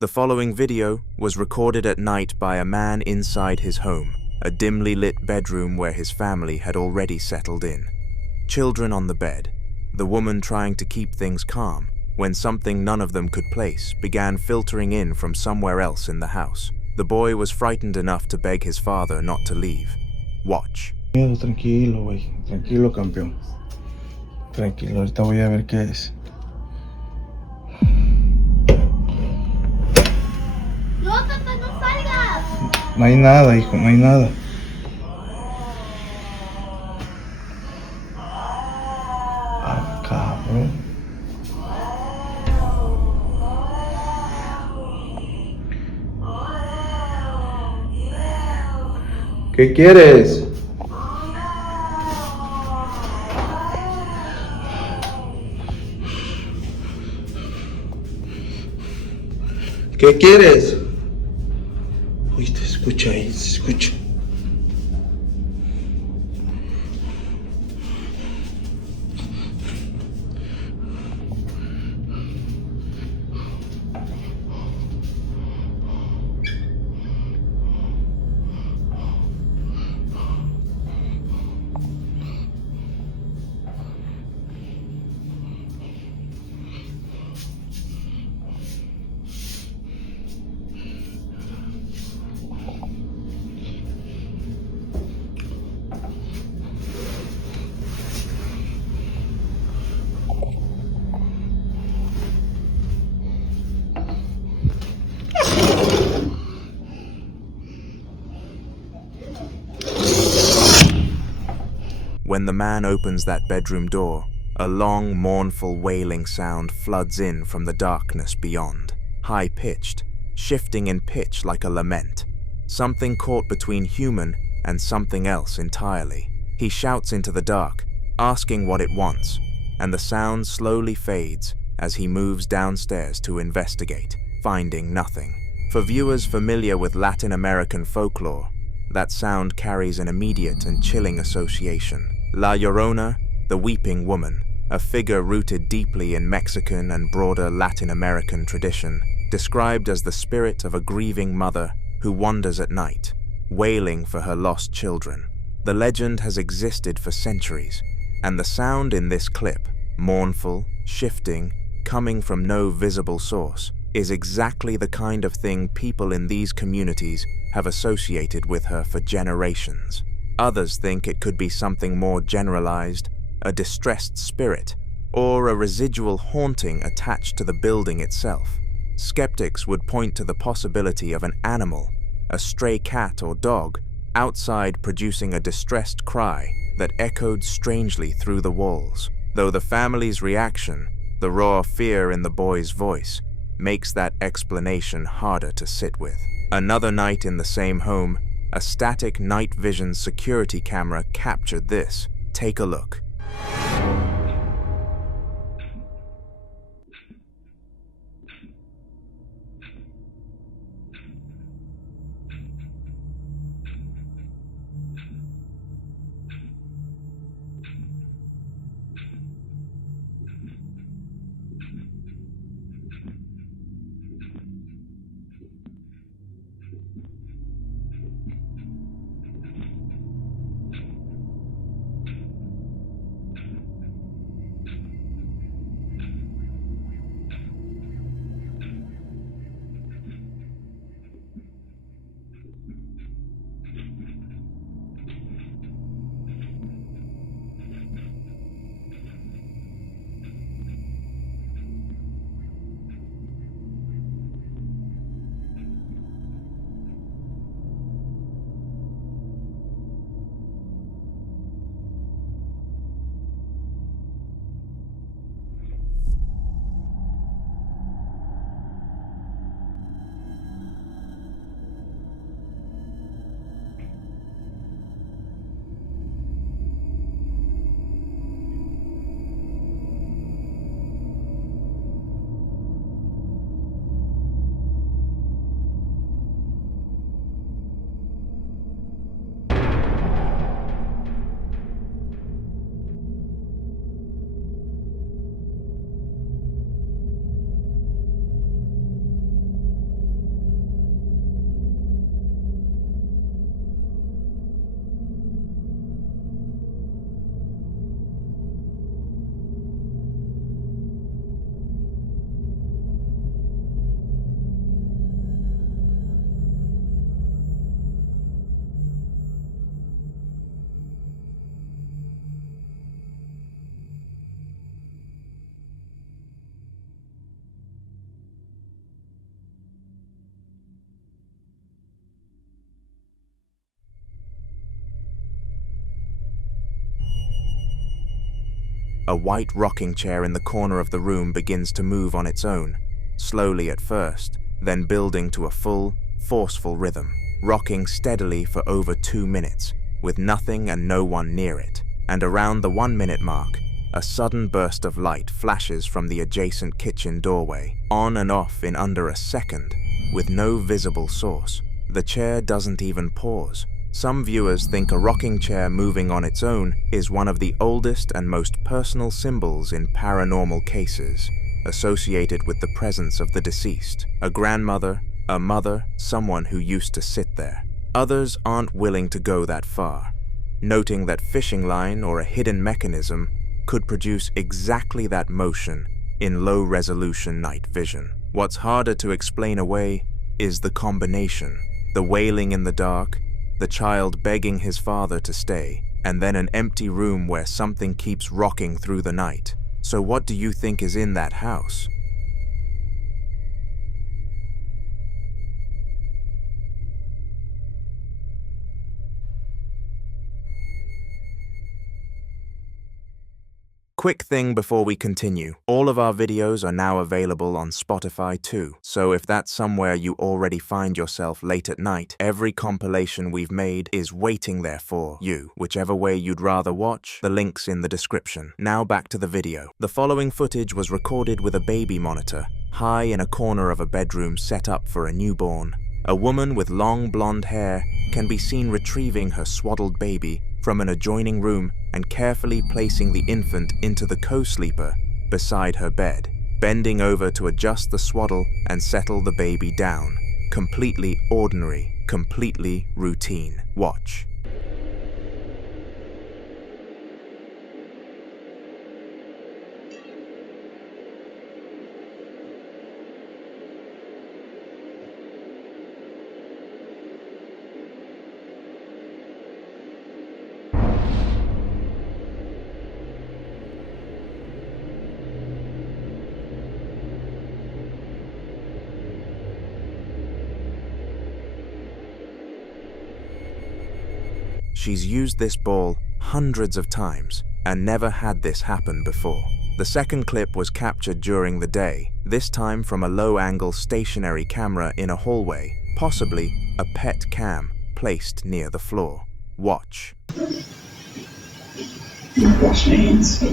The following video was recorded at night by a man inside his home, a dimly lit bedroom where his family had already settled in. Children on the bed, the woman trying to keep things calm when something none of them could place began filtering in from somewhere else in the house. The boy was frightened enough to beg his father not to leave. Watch. Tranquilo, güey. Tranquilo, campeón. Tranquilo, ahorita voy a ver qué es. No, papá, no salgas. No hay nada, hijo, no hay nada. Ah, cabrón. ¿Qué quieres? ¿Qué quieres? Uy, te escucha ahí, se escucha. When the man opens that bedroom door, a long, mournful wailing sound floods in from the darkness beyond, high-pitched, shifting in pitch like a lament, something caught between human and something else entirely. He shouts into the dark, asking what it wants, and the sound slowly fades as he moves downstairs to investigate, finding nothing. For viewers familiar with Latin American folklore, that sound carries an immediate and chilling association. La Llorona, the weeping woman, a figure rooted deeply in Mexican and broader Latin American tradition, described as the spirit of a grieving mother who wanders at night, wailing for her lost children. The legend has existed for centuries, and the sound in this clip, mournful, shifting, coming from no visible source, is exactly the kind of thing people in these communities have associated with her for generations. Others think it could be something more generalized, a distressed spirit, or a residual haunting attached to the building itself. Skeptics would point to the possibility of an animal, a stray cat or dog, outside producing a distressed cry that echoed strangely through the walls, though the family's reaction, the raw fear in the boy's voice, makes that explanation harder to sit with. Another night in the same home, a static night vision security camera captured this. Take a look. a white rocking chair in the corner of the room begins to move on its own, slowly at first, then building to a full, forceful rhythm, rocking steadily for over 2 minutes, with nothing and no one near it. And around the 1-minute mark, a sudden burst of light flashes from the adjacent kitchen doorway, on and off in under a second, with no visible source. The chair doesn't even pause. Some viewers think a rocking chair moving on its own is one of the oldest and most personal symbols in paranormal cases, associated with the presence of the deceased, a grandmother, a mother, someone who used to sit there. Others aren't willing to go that far, noting that fishing line or a hidden mechanism could produce exactly that motion in low-resolution night vision. What's harder to explain away is the combination: the wailing in the dark, the child begging his father to stay, and then an empty room where something keeps rocking through the night. So what do you think is in that house? Quick thing before we continue, all of our videos are now available on Spotify too, so if that's somewhere you already find yourself late at night, every compilation we've made is waiting there for you. Whichever way you'd rather watch, the link's in the description. Now back to the video. The following footage was recorded with a baby monitor, high in a corner of a bedroom set up for a newborn. A woman with long blonde hair can be seen retrieving her swaddled baby from an adjoining room and carefully placing the infant into the co-sleeper beside her bed, bending over to adjust the swaddle and settle the baby down. Completely ordinary, completely routine. Watch. She's used this ball hundreds of times and never had this happen before. The second clip was captured during the day, this time from a low-angle stationary camera in a hallway, possibly a pet cam placed near the floor. Watch. Wash my hands.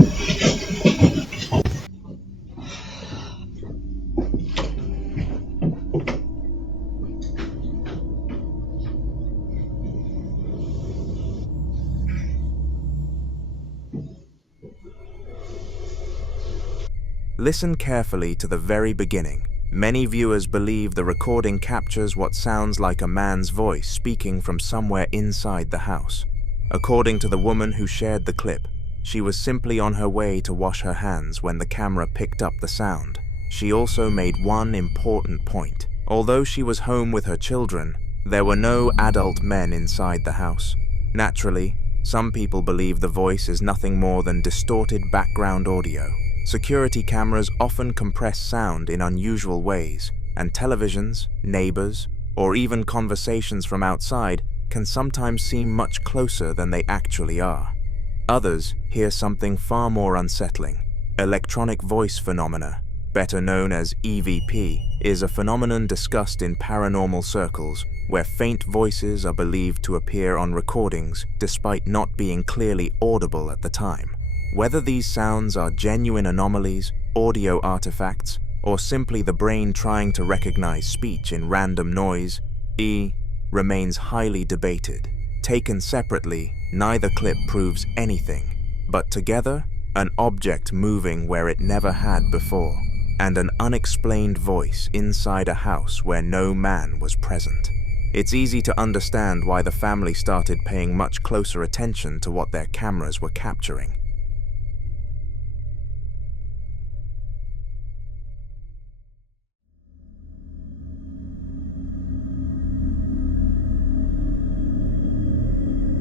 Listen carefully to the very beginning. Many viewers believe the recording captures what sounds like a man's voice speaking from somewhere inside the house. According to the woman who shared the clip, she was simply on her way to wash her hands when the camera picked up the sound. She also made one important point. Although she was home with her children, there were no adult men inside the house. Naturally, some people believe the voice is nothing more than distorted background audio. Security cameras often compress sound in unusual ways, and televisions, neighbors, or even conversations from outside can sometimes seem much closer than they actually are. Others hear something far more unsettling. Electronic voice phenomena, better known as EVP, is a phenomenon discussed in paranormal circles where faint voices are believed to appear on recordings despite not being clearly audible at the time. Whether these sounds are genuine anomalies, audio artifacts, or simply the brain trying to recognize speech in random noise, remains highly debated. Taken separately, neither clip proves anything, but together, an object moving where it never had before, and an unexplained voice inside a house where no man was present. It's easy to understand why the family started paying much closer attention to what their cameras were capturing.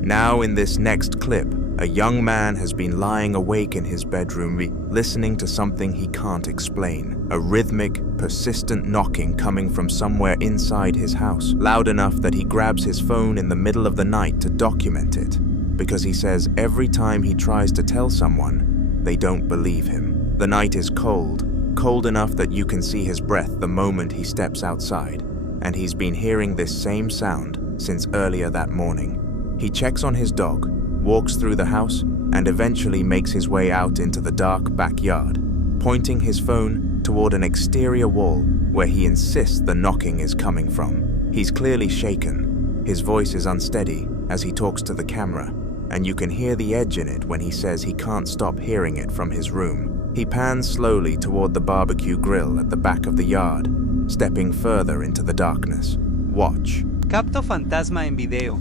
Now in this next clip, a young man has been lying awake in his bedroom listening to something he can't explain. A rhythmic, persistent knocking coming from somewhere inside his house, loud enough that he grabs his phone in the middle of the night to document it, because he says every time he tries to tell someone, they don't believe him. The night is cold, cold enough that you can see his breath the moment he steps outside, and he's been hearing this same sound since earlier that morning. He checks on his dog, walks through the house, and eventually makes his way out into the dark backyard, pointing his phone toward an exterior wall where he insists the knocking is coming from. He's clearly shaken. His voice is unsteady as he talks to the camera, and you can hear the edge in it when he says he can't stop hearing it from his room. He pans slowly toward the barbecue grill at the back of the yard, stepping further into the darkness. Watch. Capto fantasma en video.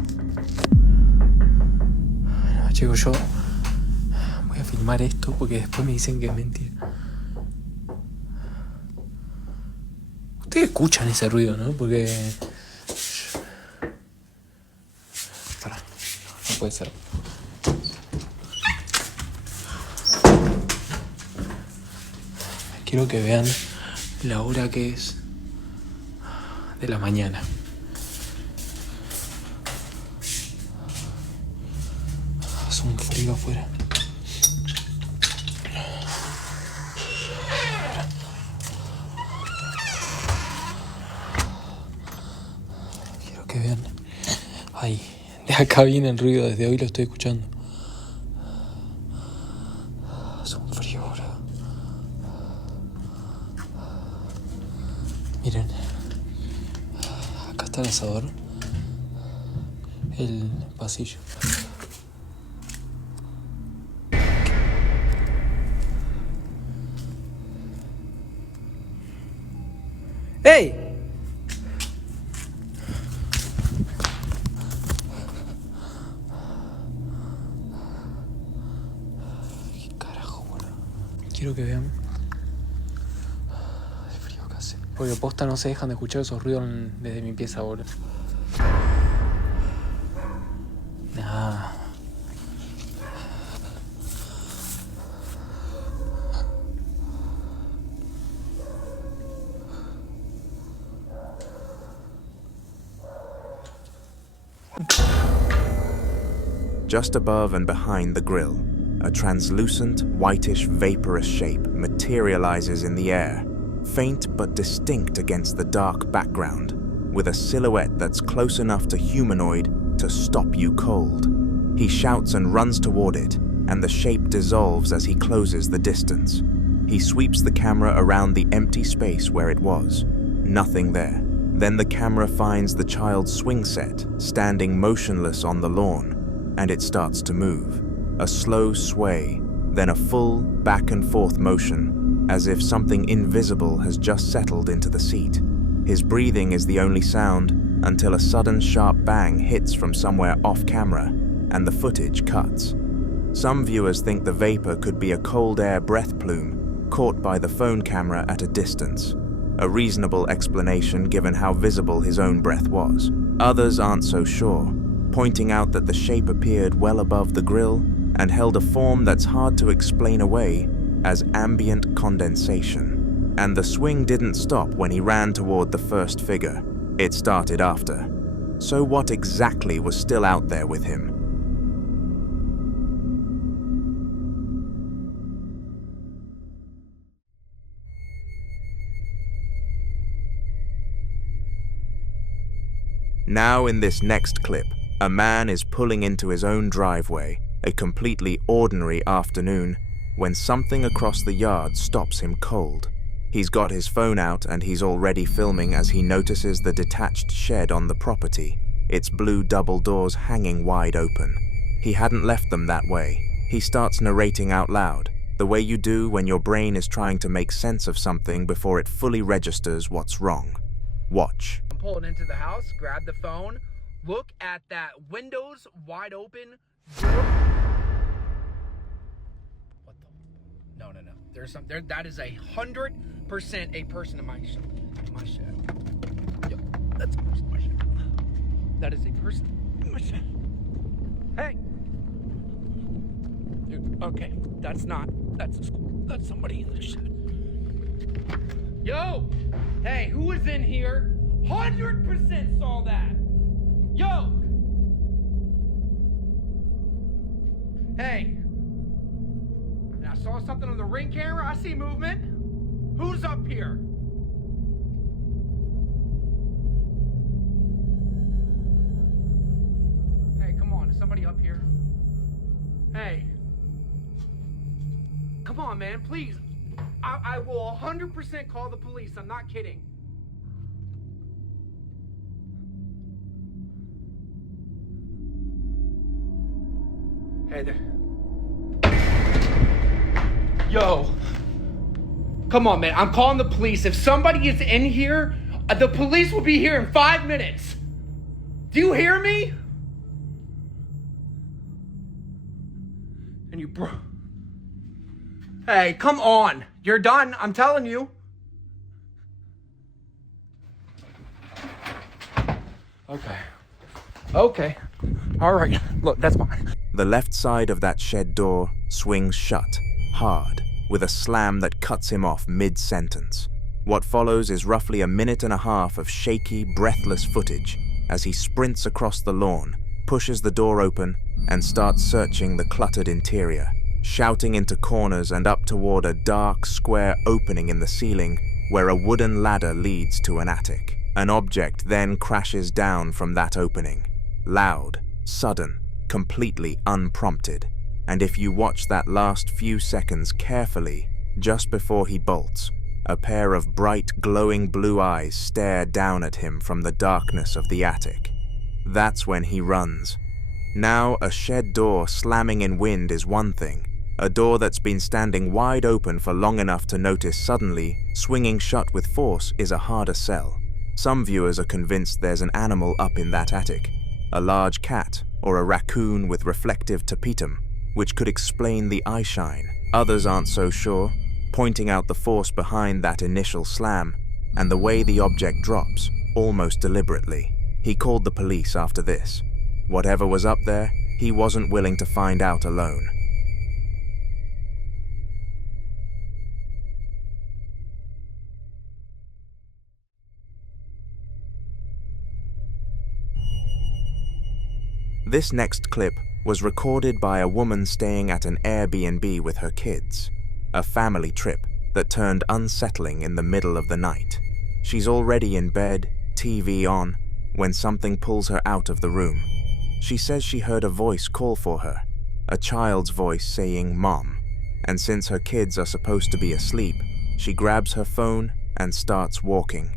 No, chicos, yo voy a filmar esto porque después me dicen que es mentira. Ustedes escuchan ese ruido, ¿no? Porque... Pará, no puede ser. Quiero que vean la hora que es de la mañana. Hace un frío afuera. Quiero que vean. Ahí, de acá viene el ruido, desde hoy lo estoy escuchando. Hace un frío ahora. Miren, acá está el asador, el pasillo. ¡Ey! ¿Qué carajo, boludo? Quiero que vean. Porque posta no se dejan de escuchar esos ruidos desde mi pieza, boludo. Nah. Just above and behind the grill, a translucent, whitish, vaporous shape materializes in the air, faint but distinct against the dark background, with a silhouette that's close enough to humanoid to stop you cold. He shouts and runs toward it, and the shape dissolves as he closes the distance. He sweeps the camera around the empty space where it was. Nothing there. Then the camera finds the child's swing set, standing motionless on the lawn, and it starts to move. A slow sway, then a full back and forth motion, as if something invisible has just settled into the seat. His breathing is the only sound until a sudden sharp bang hits from somewhere off camera, and the footage cuts. Some viewers think the vapor could be a cold air breath plume caught by the phone camera at a distance, a reasonable explanation given how visible his own breath was. Others aren't so sure, pointing out that the shape appeared well above the grill and held a form that's hard to explain away as ambient condensation. And the swing didn't stop when he ran toward the first figure. It started after. So what exactly was still out there with him? Now in this next clip, a man is pulling into his own driveway, a completely ordinary afternoon, when something across the yard stops him cold. He's got his phone out and he's already filming as he notices the detached shed on the property, its blue double doors hanging wide open. He hadn't left them that way. He starts narrating out loud, the way you do when your brain is trying to make sense of something before it fully registers what's wrong. Watch. I'm pulling into the house, grab the phone, look at that windows wide open door. What the? No. There's some there. That is 100% a person in my shed. Yo, that's a person in my shed. That is a person in my shed. Hey, dude. Okay, that's a school. That's somebody in the shed. Yo, hey, who was in here? 100% saw that. Yo. Hey. And I saw something on the ring camera? I see movement. Who's up here? Hey, come on. Is somebody up here? Hey. Come on, man. Please. I will 100% call the police. I'm not kidding. Hey there. Yo. Come on, man. I'm calling the police. If somebody is in here, the police will be here in 5 minutes. Do you hear me? And you Hey, come on. You're done. I'm telling you. Okay. All right. Look, that's fine. The left side of that shed door swings shut, hard, with a slam that cuts him off mid-sentence. What follows is roughly a minute and a half of shaky, breathless footage as he sprints across the lawn, pushes the door open, and starts searching the cluttered interior, shouting into corners and up toward a dark, square opening in the ceiling where a wooden ladder leads to an attic. An object then crashes down from that opening. Loud, sudden, completely unprompted. And if you watch that last few seconds carefully, just before he bolts, a pair of bright, glowing blue eyes stare down at him from the darkness of the attic. That's when he runs. Now, a shed door slamming in wind is one thing. A door that's been standing wide open for long enough to notice suddenly, swinging shut with force is a harder sell. Some viewers are convinced there's an animal up in that attic, a large cat or a raccoon with reflective tapetum, which could explain the eye shine. Others aren't so sure, pointing out the force behind that initial slam and the way the object drops, almost deliberately. He called the police after this. Whatever was up there, he wasn't willing to find out alone. This next clip was recorded by a woman staying at an Airbnb with her kids, a family trip that turned unsettling in the middle of the night. She's already in bed, TV on, when something pulls her out of the room. She says she heard a voice call for her, a child's voice saying "Mom," and since her kids are supposed to be asleep, she grabs her phone and starts walking.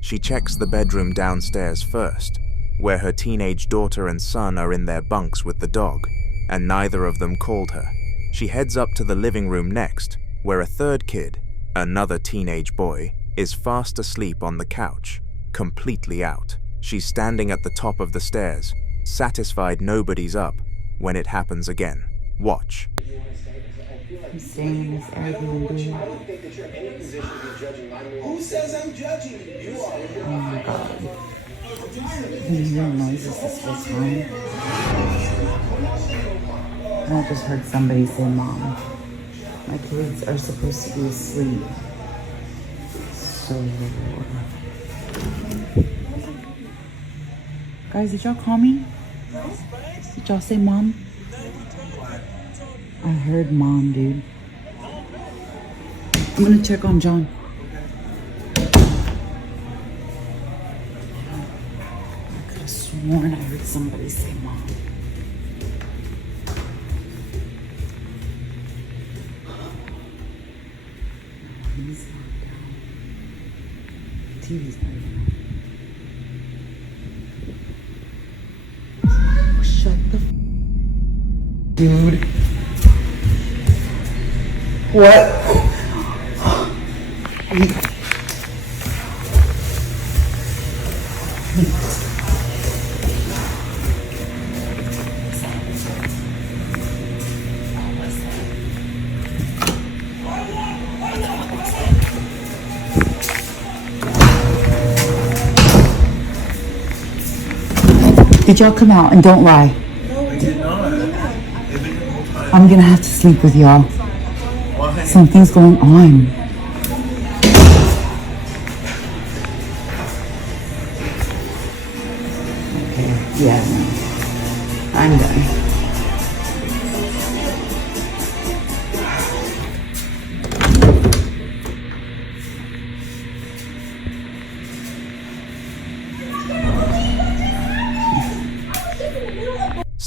She checks the bedroom downstairs first, where her teenage daughter and son are in their bunks with the dog, and neither of them called her. She heads up to the living room next, where a third kid, another teenage boy, is fast asleep on the couch, completely out. She's standing at the top of the stairs, satisfied nobody's up, when it happens again. Watch. I'm staying in this Airbnb. Who says I'm judging you? You are. Oh my god. Can you hear noises this whole time? And I just heard somebody say, "Mom." My kids are supposed to be asleep. So... Guys, did y'all call me? Did y'all say "Mom"? I heard "Mom," dude. I'm gonna check on John. I could have sworn I heard somebody say "Mom." He's not down. TV's not even on. Shut the dude. What? Did y'all come out and don't lie? No, we did not. I'm gonna have to sleep with y'all. Why? Something's going on. Okay, yeah. I'm done.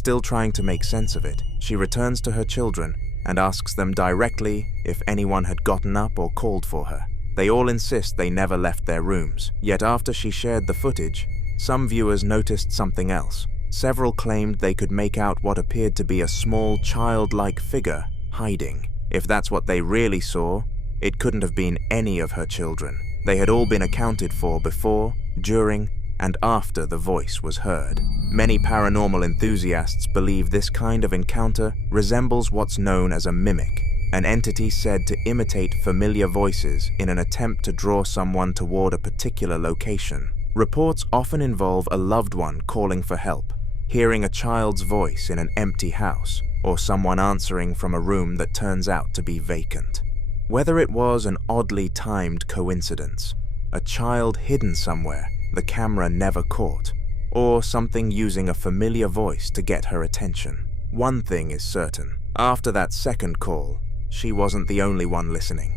Still trying to make sense of it, she returns to her children and asks them directly if anyone had gotten up or called for her. They all insist they never left their rooms, yet after she shared the footage, some viewers noticed something else. Several claimed they could make out what appeared to be a small childlike figure hiding. If that's what they really saw, it couldn't have been any of her children. They had all been accounted for before, during, and after the voice was heard. Many paranormal enthusiasts believe this kind of encounter resembles what's known as a mimic, an entity said to imitate familiar voices in an attempt to draw someone toward a particular location. Reports often involve a loved one calling for help, hearing a child's voice in an empty house, or someone answering from a room that turns out to be vacant. Whether it was an oddly timed coincidence, a child hidden somewhere the camera never caught, or something using a familiar voice to get her attention, one thing is certain. After that second call, she wasn't the only one listening.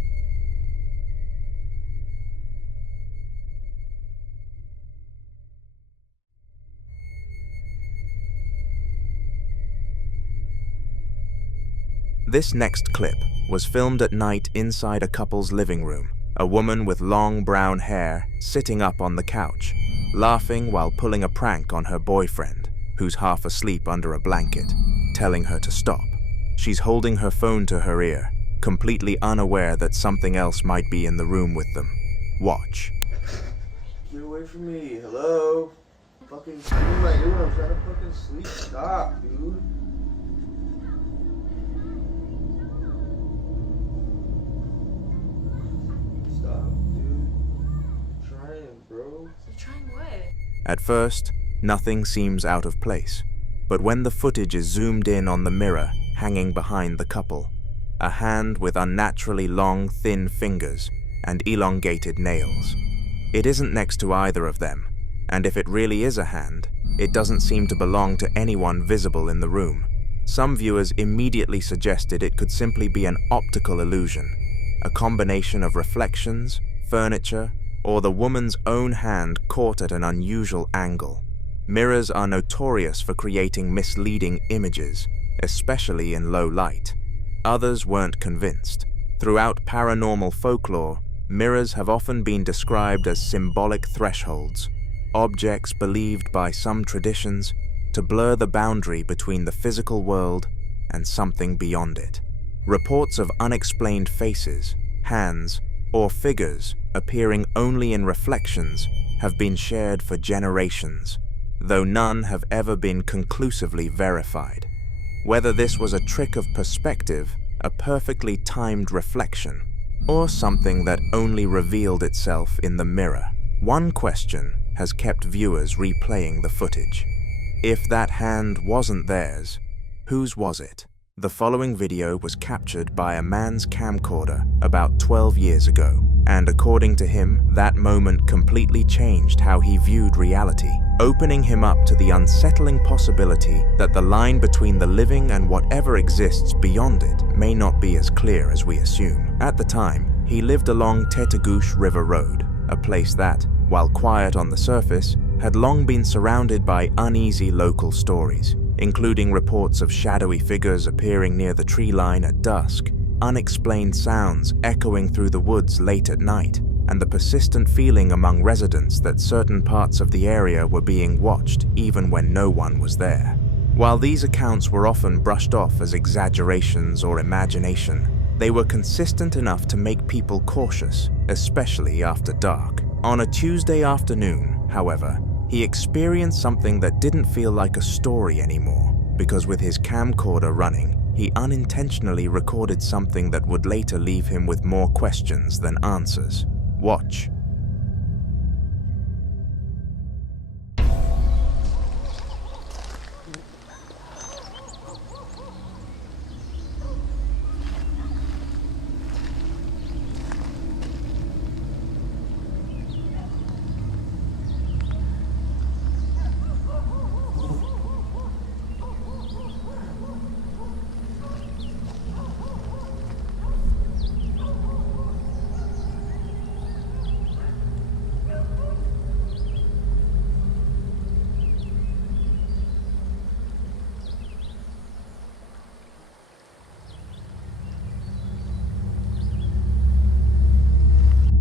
This next clip was filmed at night inside a couple's living room. A woman with long brown hair sitting up on the couch, laughing while pulling a prank on her boyfriend, who's half asleep under a blanket, telling her to stop. She's holding her phone to her ear, completely unaware that something else might be in the room with them. Watch. Get away from me. Hello? Fucking sleep in my ear. I'm trying to fucking sleep. Stop, dude. Stop, dude. I'm trying, bro. Trying what? At first, nothing seems out of place, but when the footage is zoomed in on the mirror hanging behind the couple, a hand with unnaturally long, thin fingers and elongated nails. It isn't next to either of them, and if it really is a hand, it doesn't seem to belong to anyone visible in the room. Some viewers immediately suggested it could simply be an optical illusion, a combination of reflections, furniture, or the woman's own hand caught at an unusual angle. Mirrors are notorious for creating misleading images, especially in low light. Others weren't convinced. Throughout paranormal folklore, mirrors have often been described as symbolic thresholds, objects believed by some traditions to blur the boundary between the physical world and something beyond it. Reports of unexplained faces, hands, or figures appearing only in reflections have been shared for generations, though none have ever been conclusively verified. Whether this was a trick of perspective, a perfectly timed reflection, or something that only revealed itself in the mirror, one question has kept viewers replaying the footage. If that hand wasn't theirs, whose was it? The following video was captured by a man's camcorder about 12 years ago, and according to him, that moment completely changed how he viewed reality, opening him up to the unsettling possibility that the line between the living and whatever exists beyond it may not be as clear as we assume. At the time, he lived along Tetagouche River Road, a place that, while quiet on the surface, had long been surrounded by uneasy local stories, including reports of shadowy figures appearing near the tree line at dusk, unexplained sounds echoing through the woods late at night, and the persistent feeling among residents that certain parts of the area were being watched even when no one was there. While these accounts were often brushed off as exaggerations or imagination, they were consistent enough to make people cautious, especially after dark. On a Tuesday afternoon, however, he experienced something that didn't feel like a story anymore, because with his camcorder running, he unintentionally recorded something that would later leave him with more questions than answers. Watch.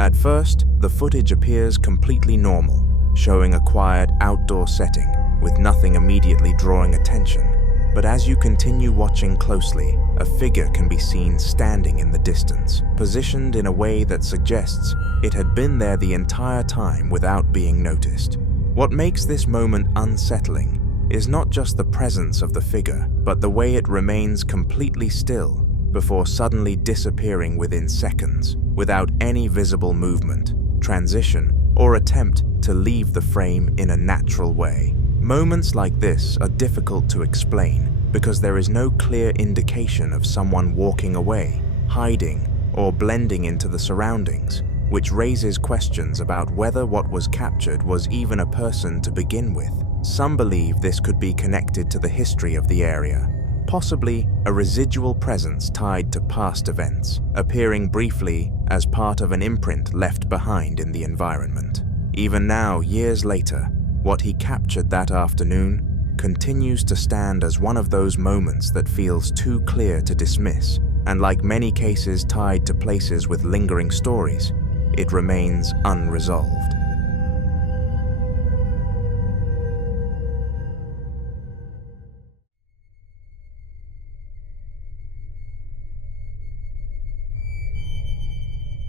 At first, the footage appears completely normal, showing a quiet outdoor setting with nothing immediately drawing attention. But as you continue watching closely, a figure can be seen standing in the distance, positioned in a way that suggests it had been there the entire time without being noticed. What makes this moment unsettling is not just the presence of the figure, but the way it remains completely still before suddenly disappearing within seconds, without any visible movement, transition, or attempt to leave the frame in a natural way. Moments like this are difficult to explain because there is no clear indication of someone walking away, hiding, or blending into the surroundings, which raises questions about whether what was captured was even a person to begin with. Some believe this could be connected to the history of the area, possibly a residual presence tied to past events, appearing briefly as part of an imprint left behind in the environment. Even now, years later, what he captured that afternoon continues to stand as one of those moments that feels too clear to dismiss, and like many cases tied to places with lingering stories, it remains unresolved.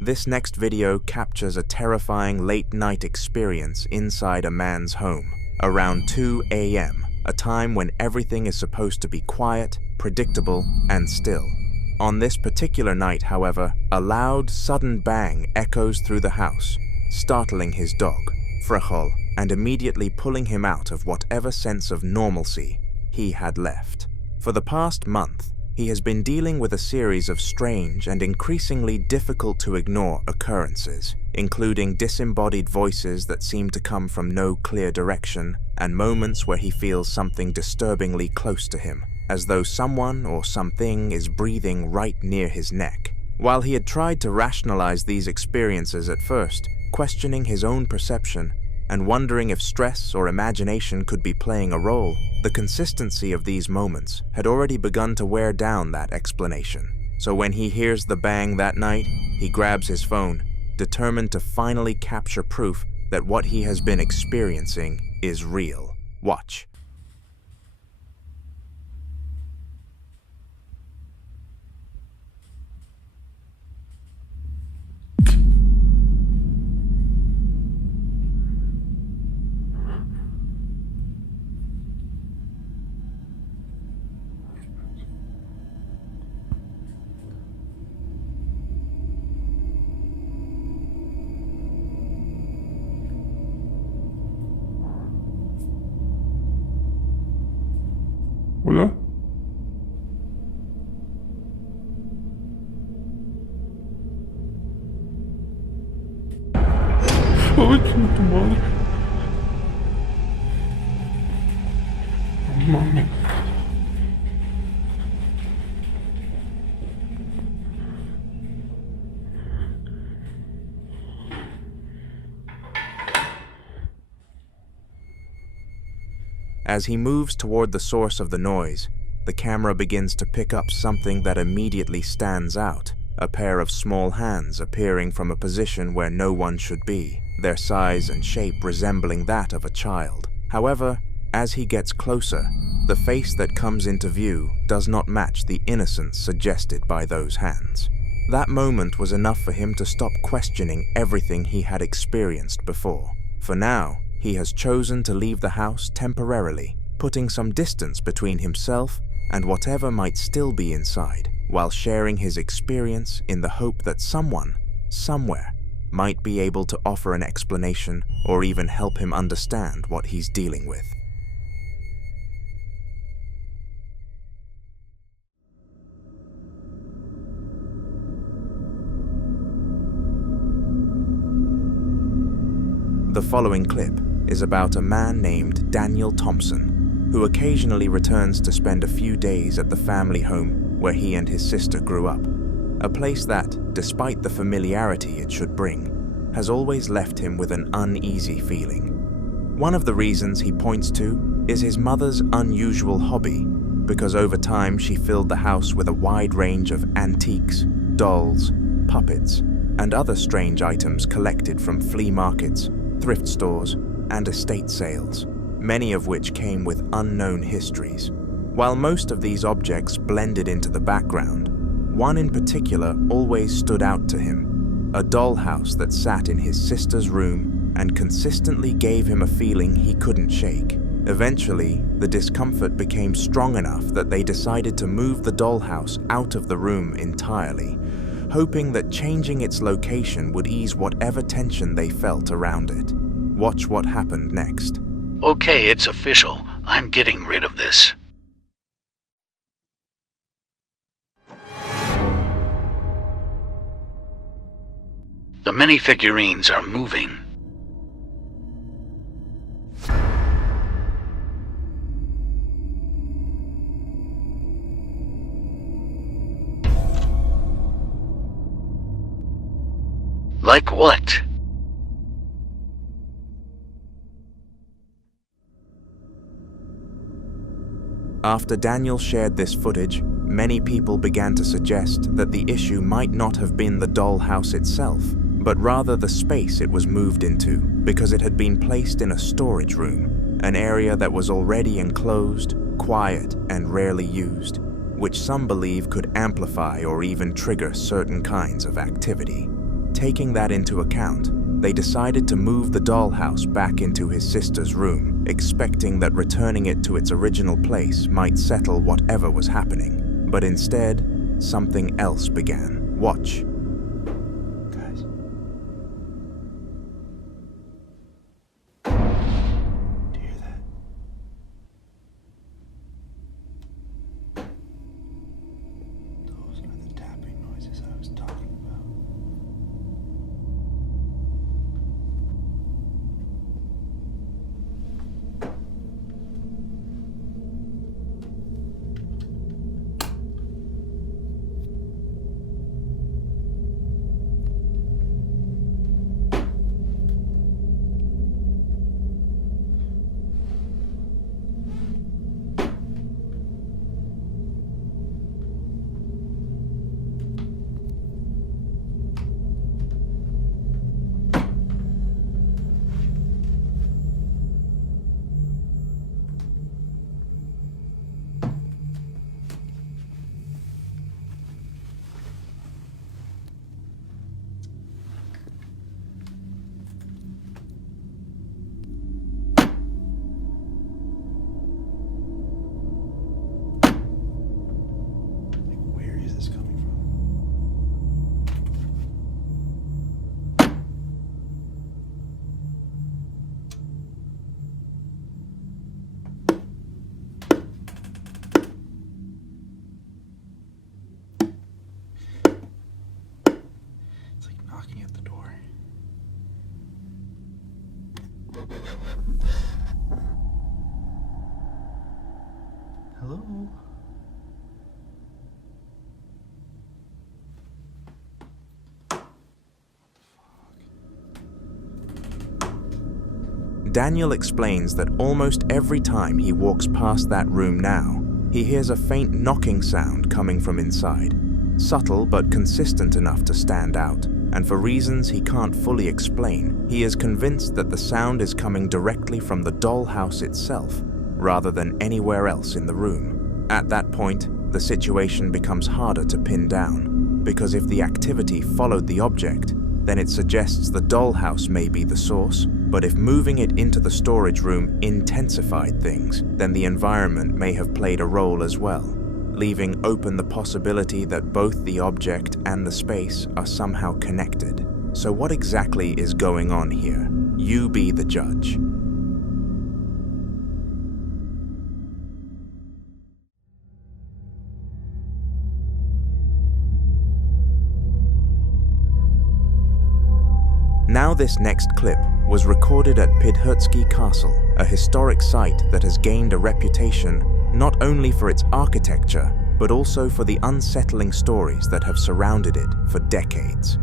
This next video captures a terrifying late-night experience inside a man's home, around 2 a.m., a time when everything is supposed to be quiet, predictable, and still. On this particular night, however, a loud, sudden bang echoes through the house, startling his dog, Frechol, and immediately pulling him out of whatever sense of normalcy he had left. For the past month, he has been dealing with a series of strange and increasingly difficult-to-ignore occurrences, including disembodied voices that seem to come from no clear direction, and moments where he feels something disturbingly close to him, as though someone or something is breathing right near his neck. While he had tried to rationalize these experiences at first, questioning his own perception and wondering if stress or imagination could be playing a role, the consistency of these moments had already begun to wear down that explanation. So when he hears the bang that night, he grabs his phone, determined to finally capture proof that what he has been experiencing is real. Watch. Hola. Ay, chinga tu madre. No mames. As he moves toward the source of the noise, the camera begins to pick up something that immediately stands out, a pair of small hands appearing from a position where no one should be, their size and shape resembling that of a child. However, as he gets closer, the face that comes into view does not match the innocence suggested by those hands. That moment was enough for him to stop questioning everything he had experienced before. For now, he has chosen to leave the house temporarily, putting some distance between himself and whatever might still be inside, while sharing his experience in the hope that someone, somewhere, might be able to offer an explanation or even help him understand what he's dealing with. The following clip is about a man named Daniel Thompson, who occasionally returns to spend a few days at the family home where he and his sister grew up, a place that, despite the familiarity it should bring, has always left him with an uneasy feeling. One of the reasons he points to is his mother's unusual hobby, because over time she filled the house with a wide range of antiques, dolls, puppets, and other strange items collected from flea markets, thrift stores, and estate sales, many of which came with unknown histories. While most of these objects blended into the background, one in particular always stood out to him, a dollhouse that sat in his sister's room and consistently gave him a feeling he couldn't shake. Eventually, the discomfort became strong enough that they decided to move the dollhouse out of the room entirely, hoping that changing its location would ease whatever tension they felt around it. Watch what happened next. Okay, it's official. I'm getting rid of this. The many figurines are moving. Like what? After Daniel shared this footage, many people began to suggest that the issue might not have been the dollhouse itself, but rather the space it was moved into, because it had been placed in a storage room, an area that was already enclosed, quiet, and rarely used, which some believe could amplify or even trigger certain kinds of activity. Taking that into account, they decided to move the dollhouse back into his sister's room, expecting that returning it to its original place might settle whatever was happening. But instead, something else began. Watch. Guys. Do you hear that? Those are the tapping noises I was talking about. Knocking at the door. Hello? Daniel explains that almost every time he walks past that room now, he hears a faint knocking sound coming from inside, subtle but consistent enough to stand out. And for reasons he can't fully explain, he is convinced that the sound is coming directly from the dollhouse itself, rather than anywhere else in the room. At that point, the situation becomes harder to pin down, because if the activity followed the object, then it suggests the dollhouse may be the source, but if moving it into the storage room intensified things, then the environment may have played a role as well, leaving open the possibility that both the object and the space are somehow connected. So what exactly is going on here? You be the judge. Now this next clip was recorded at Pidhurtsky Castle, a historic site that has gained a reputation not only for its architecture, but also for the unsettling stories that have surrounded it for decades.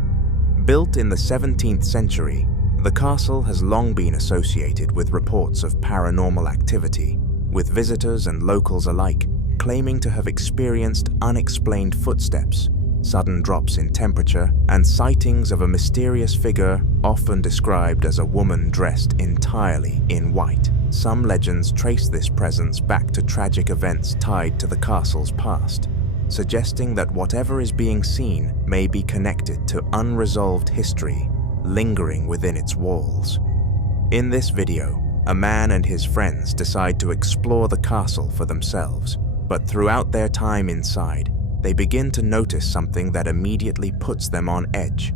Built in the 17th century, the castle has long been associated with reports of paranormal activity, with visitors and locals alike claiming to have experienced unexplained footsteps, sudden drops in temperature, and sightings of a mysterious figure often described as a woman dressed entirely in white. Some legends trace this presence back to tragic events tied to the castle's past, suggesting that whatever is being seen may be connected to unresolved history lingering within its walls. In this video, a man and his friends decide to explore the castle for themselves, but throughout their time inside, they begin to notice something that immediately puts them on edge,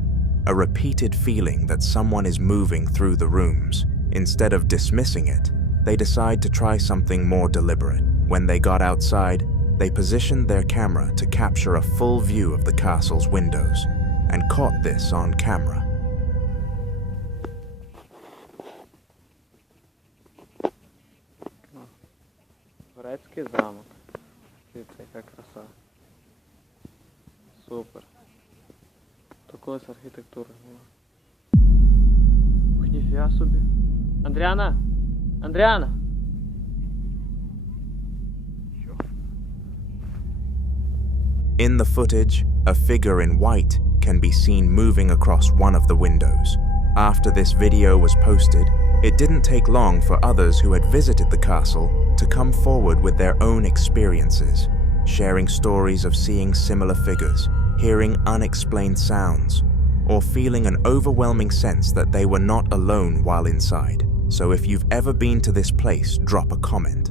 a repeated feeling that someone is moving through the rooms. Instead of dismissing it, they decide to try something more deliberate. When they got outside, they positioned their camera to capture a full view of the castle's windows and caught this on camera. Грецький замок. Дивіться, яка краса. Супер. Такої архітектури немає. Ух, ніфіга собі. Андріана! Андріана! In the footage, a figure in white can be seen moving across one of the windows. After this video was posted, it didn't take long for others who had visited the castle to come forward with their own experiences, sharing stories of seeing similar figures, hearing unexplained sounds, or feeling an overwhelming sense that they were not alone while inside. So if you've ever been to this place, drop a comment.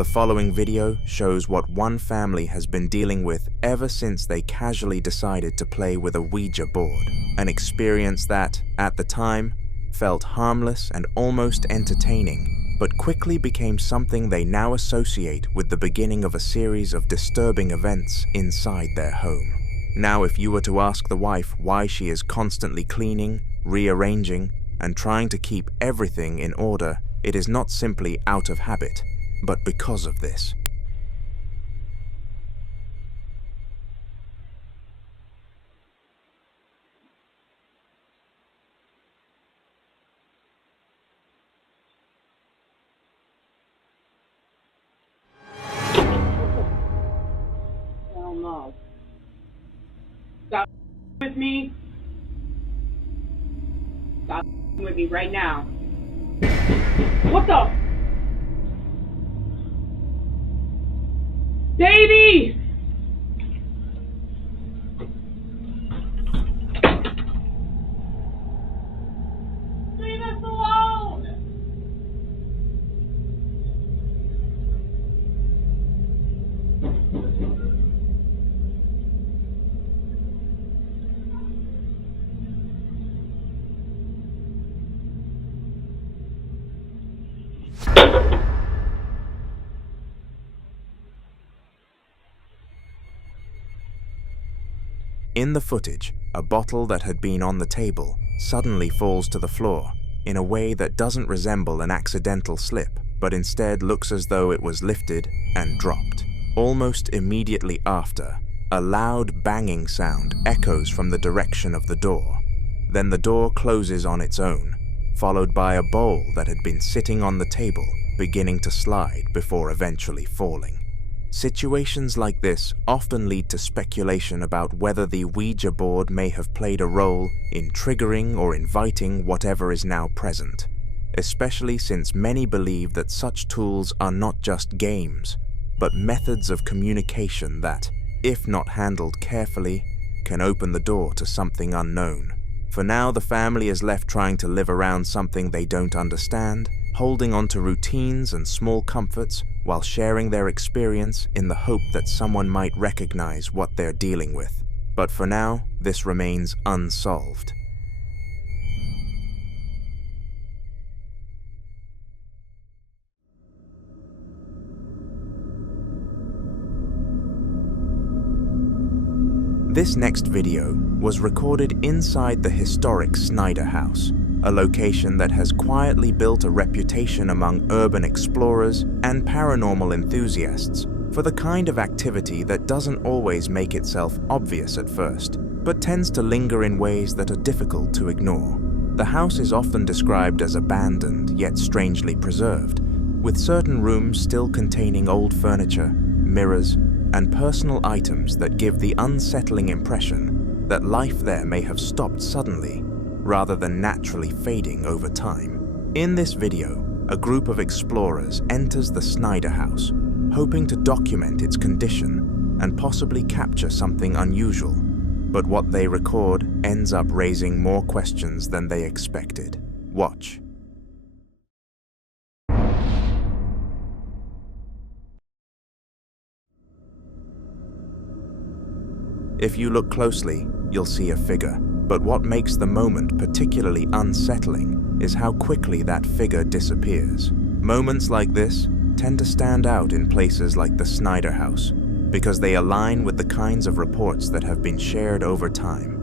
The following video shows what one family has been dealing with ever since they casually decided to play with a Ouija board, an experience that, at the time, felt harmless and almost entertaining, but quickly became something they now associate with the beginning of a series of disturbing events inside their home. Now, if you were to ask the wife why she is constantly cleaning, rearranging, and trying to keep everything in order, it is not simply out of habit, but because of this. Hell no. Stop with me. Stop with me right now. What the? Baby! Leave us alone! In the footage, a bottle that had been on the table suddenly falls to the floor in a way that doesn't resemble an accidental slip, but instead looks as though it was lifted and dropped. Almost immediately after, a loud banging sound echoes from the direction of the door. Then the door closes on its own, followed by a bowl that had been sitting on the table beginning to slide before eventually falling. Situations like this often lead to speculation about whether the Ouija board may have played a role in triggering or inviting whatever is now present, especially since many believe that such tools are not just games, but methods of communication that, if not handled carefully, can open the door to something unknown. For now, the family is left trying to live around something they don't understand, holding on to routines and small comforts while sharing their experience in the hope that someone might recognize what they're dealing with. But for now, this remains unsolved. This next video was recorded inside the historic Snyder House, a location that has quietly built a reputation among urban explorers and paranormal enthusiasts for the kind of activity that doesn't always make itself obvious at first, but tends to linger in ways that are difficult to ignore. The house is often described as abandoned, yet strangely preserved, with certain rooms still containing old furniture, mirrors, and personal items that give the unsettling impression that life there may have stopped suddenly, rather than naturally fading over time. In this video, a group of explorers enters the Snyder house, hoping to document its condition and possibly capture something unusual. But what they record ends up raising more questions than they expected. Watch. If you look closely, you'll see a figure. But what makes the moment particularly unsettling is how quickly that figure disappears. Moments like this tend to stand out in places like the Snyder house, because they align with the kinds of reports that have been shared over time.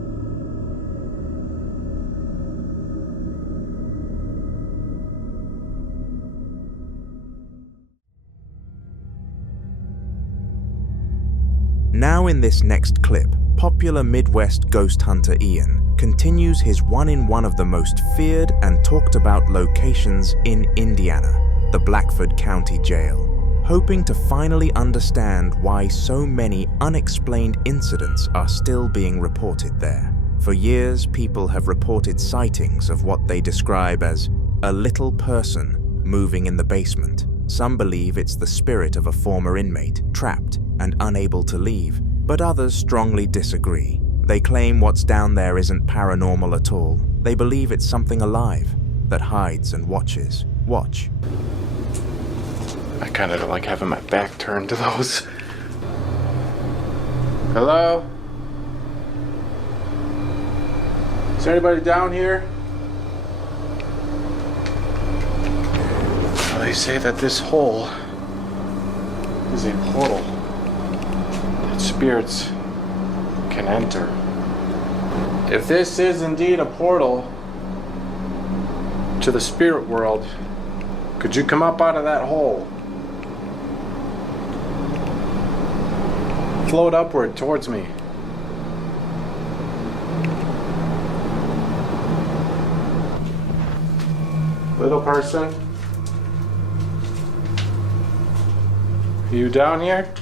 Now in this next clip, popular Midwest ghost hunter Ian continues his one in one of the most feared and talked about locations in Indiana, the Blackford County Jail, hoping to finally understand why so many unexplained incidents are still being reported there. For years, people have reported sightings of what they describe as a little person moving in the basement. Some believe it's the spirit of a former inmate, trapped and unable to leave, but others strongly disagree. They claim what's down there isn't paranormal at all. They believe it's something alive that hides and watches. Watch. I kind of don't like having my back turned to those. Hello? Is there anybody down here? Well, they say that this hole is a portal that spirits can enter. If this is indeed a portal to the spirit world, could you come up out of that hole? Float upward towards me. Little person? Are you down here?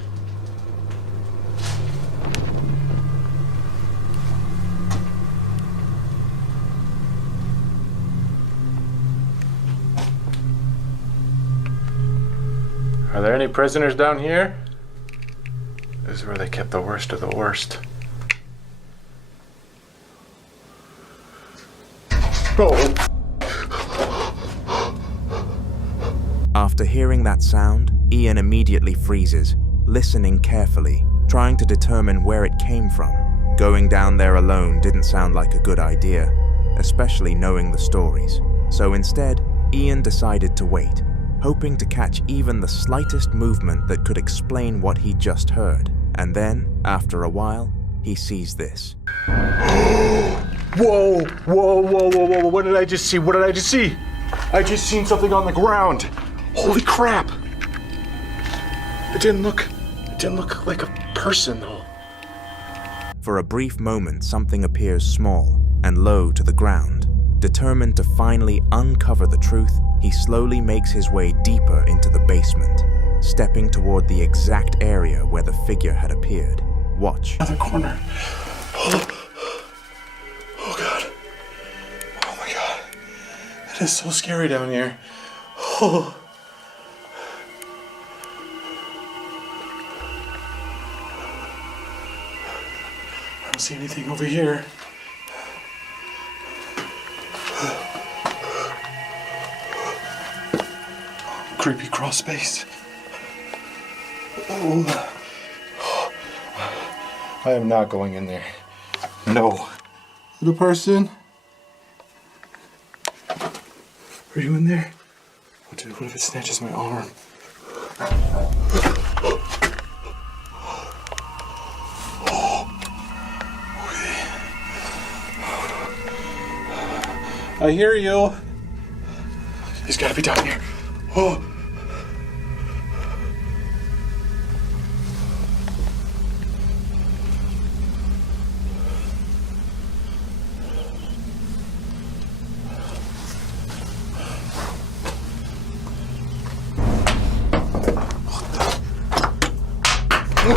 Are there any prisoners down here? This is where they kept the worst of the worst. Oh. After hearing that sound, Ian immediately freezes, listening carefully, trying to determine where it came from. Going down there alone didn't sound like a good idea, especially knowing the stories. So instead, Ian decided to wait, hoping to catch even the slightest movement that could explain what he just heard. And then, after a while, he sees this. Whoa, whoa, whoa, whoa, whoa, what did I just see? What did I just see? I just seen something on the ground. Holy crap. It didn't look like a person though. For a brief moment, something appears small and low to the ground. Determined to finally uncover the truth, he slowly makes his way deeper into the basement, stepping toward the exact area where the figure had appeared. Watch. Another corner. Oh God. Oh my God. It is so scary down here. Oh. I don't see anything over here. Creepy crawl space. Oh. I am not going in there. No. Little person? Are you in there? Oh, dude, what if it snatches my arm? I hear you. He's gotta be down here. Oh. A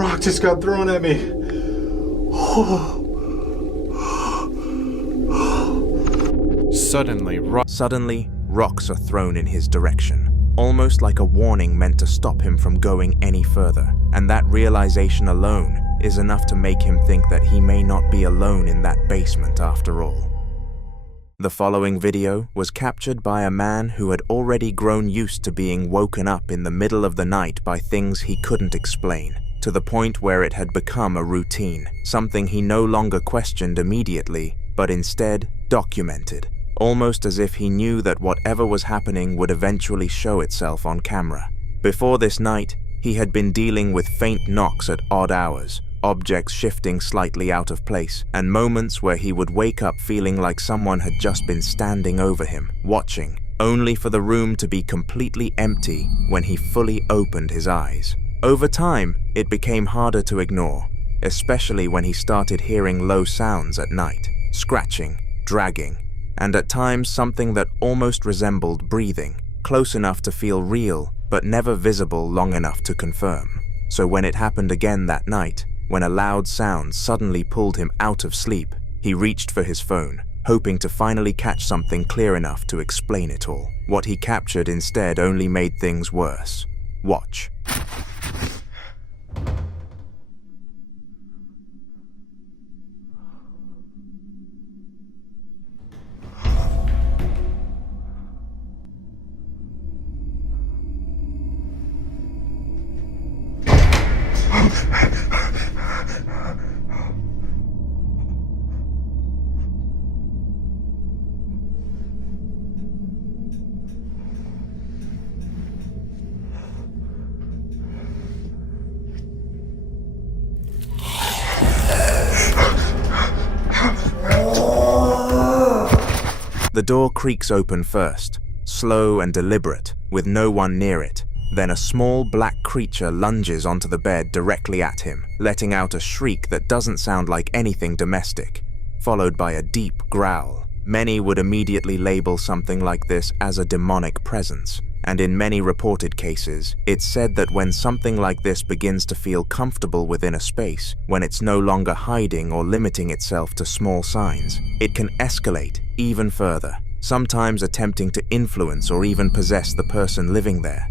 rock just got thrown at me. Suddenly, rocks are thrown in his direction, almost like a warning meant to stop him from going any further. And that realization alone is enough to make him think that he may not be alone in that basement after all. The following video was captured by a man who had already grown used to being woken up in the middle of the night by things he couldn't explain, to the point where it had become a routine, something he no longer questioned immediately, but instead documented, almost as if he knew that whatever was happening would eventually show itself on camera. Before this night, he had been dealing with faint knocks at odd hours, objects shifting slightly out of place, and moments where he would wake up feeling like someone had just been standing over him, watching, only for the room to be completely empty when he fully opened his eyes. Over time, it became harder to ignore, especially when he started hearing low sounds at night, scratching, dragging, and at times something that almost resembled breathing, close enough to feel real, but never visible long enough to confirm. So when it happened again that night, when a loud sound suddenly pulled him out of sleep, he reached for his phone, hoping to finally catch something clear enough to explain it all. What he captured instead only made things worse. Watch. The door creaks open first, slow and deliberate, with no one near it. Then a small black creature lunges onto the bed directly at him, letting out a shriek that doesn't sound like anything domestic, followed by a deep growl. Many would immediately label something like this as a demonic presence, and in many reported cases, it's said that when something like this begins to feel comfortable within a space, when it's no longer hiding or limiting itself to small signs, it can escalate even further, sometimes attempting to influence or even possess the person living there.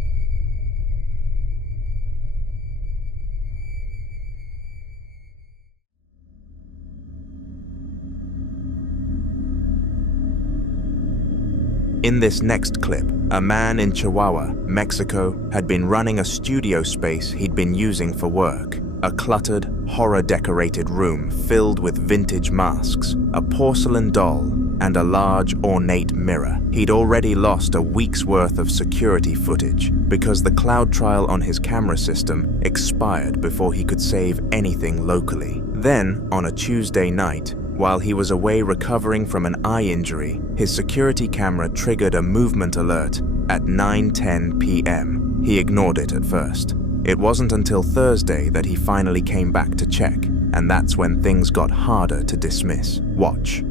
In this next clip, a man in Chihuahua, Mexico, had been running a studio space he'd been using for work. A cluttered, horror-decorated room filled with vintage masks, a porcelain doll, and a large, ornate mirror. He'd already lost a week's worth of security footage because the cloud trial on his camera system expired before he could save anything locally. Then, on a Tuesday night, while he was away recovering from an eye injury, his security camera triggered a movement alert at 9:10 p.m. He ignored it at first. It wasn't until Thursday that he finally came back to check, and that's when things got harder to dismiss. Watch.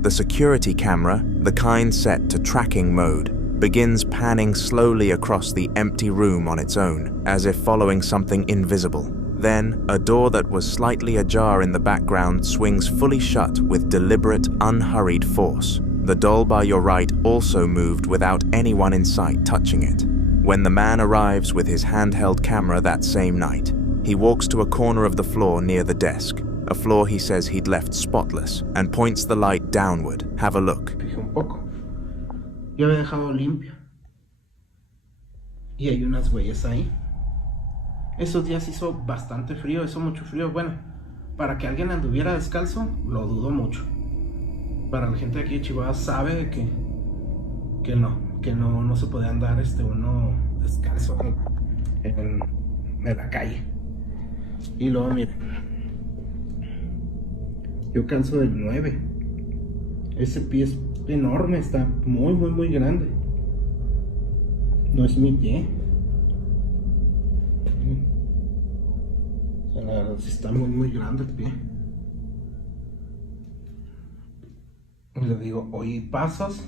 The security camera, the kind set to tracking mode, begins panning slowly across the empty room on its own, as if following something invisible. Then, a door that was slightly ajar in the background swings fully shut with deliberate, unhurried force. The doll by your right also moved without anyone in sight touching it. When the man arrives with his handheld camera that same night, he walks to a corner of the floor near the desk, a floor he says he'd left spotless, and points the light downward. Have a look. Un poco. Yo había dejado limpio. Y hay unas huellas ahí. Esos días hizo bastante frío, hizo mucho frío. Bueno, para que alguien anduviera descalzo, lo dudo mucho. Para la gente de aquí de Chihuahua sabe que no se puede andar uno descalzo en la calle. Y luego miren, yo calzo del 9. Ese pie es enorme, está muy grande. No es mi pie. O sea, la verdad sí está muy grande el pie. Y le digo, oí pasos.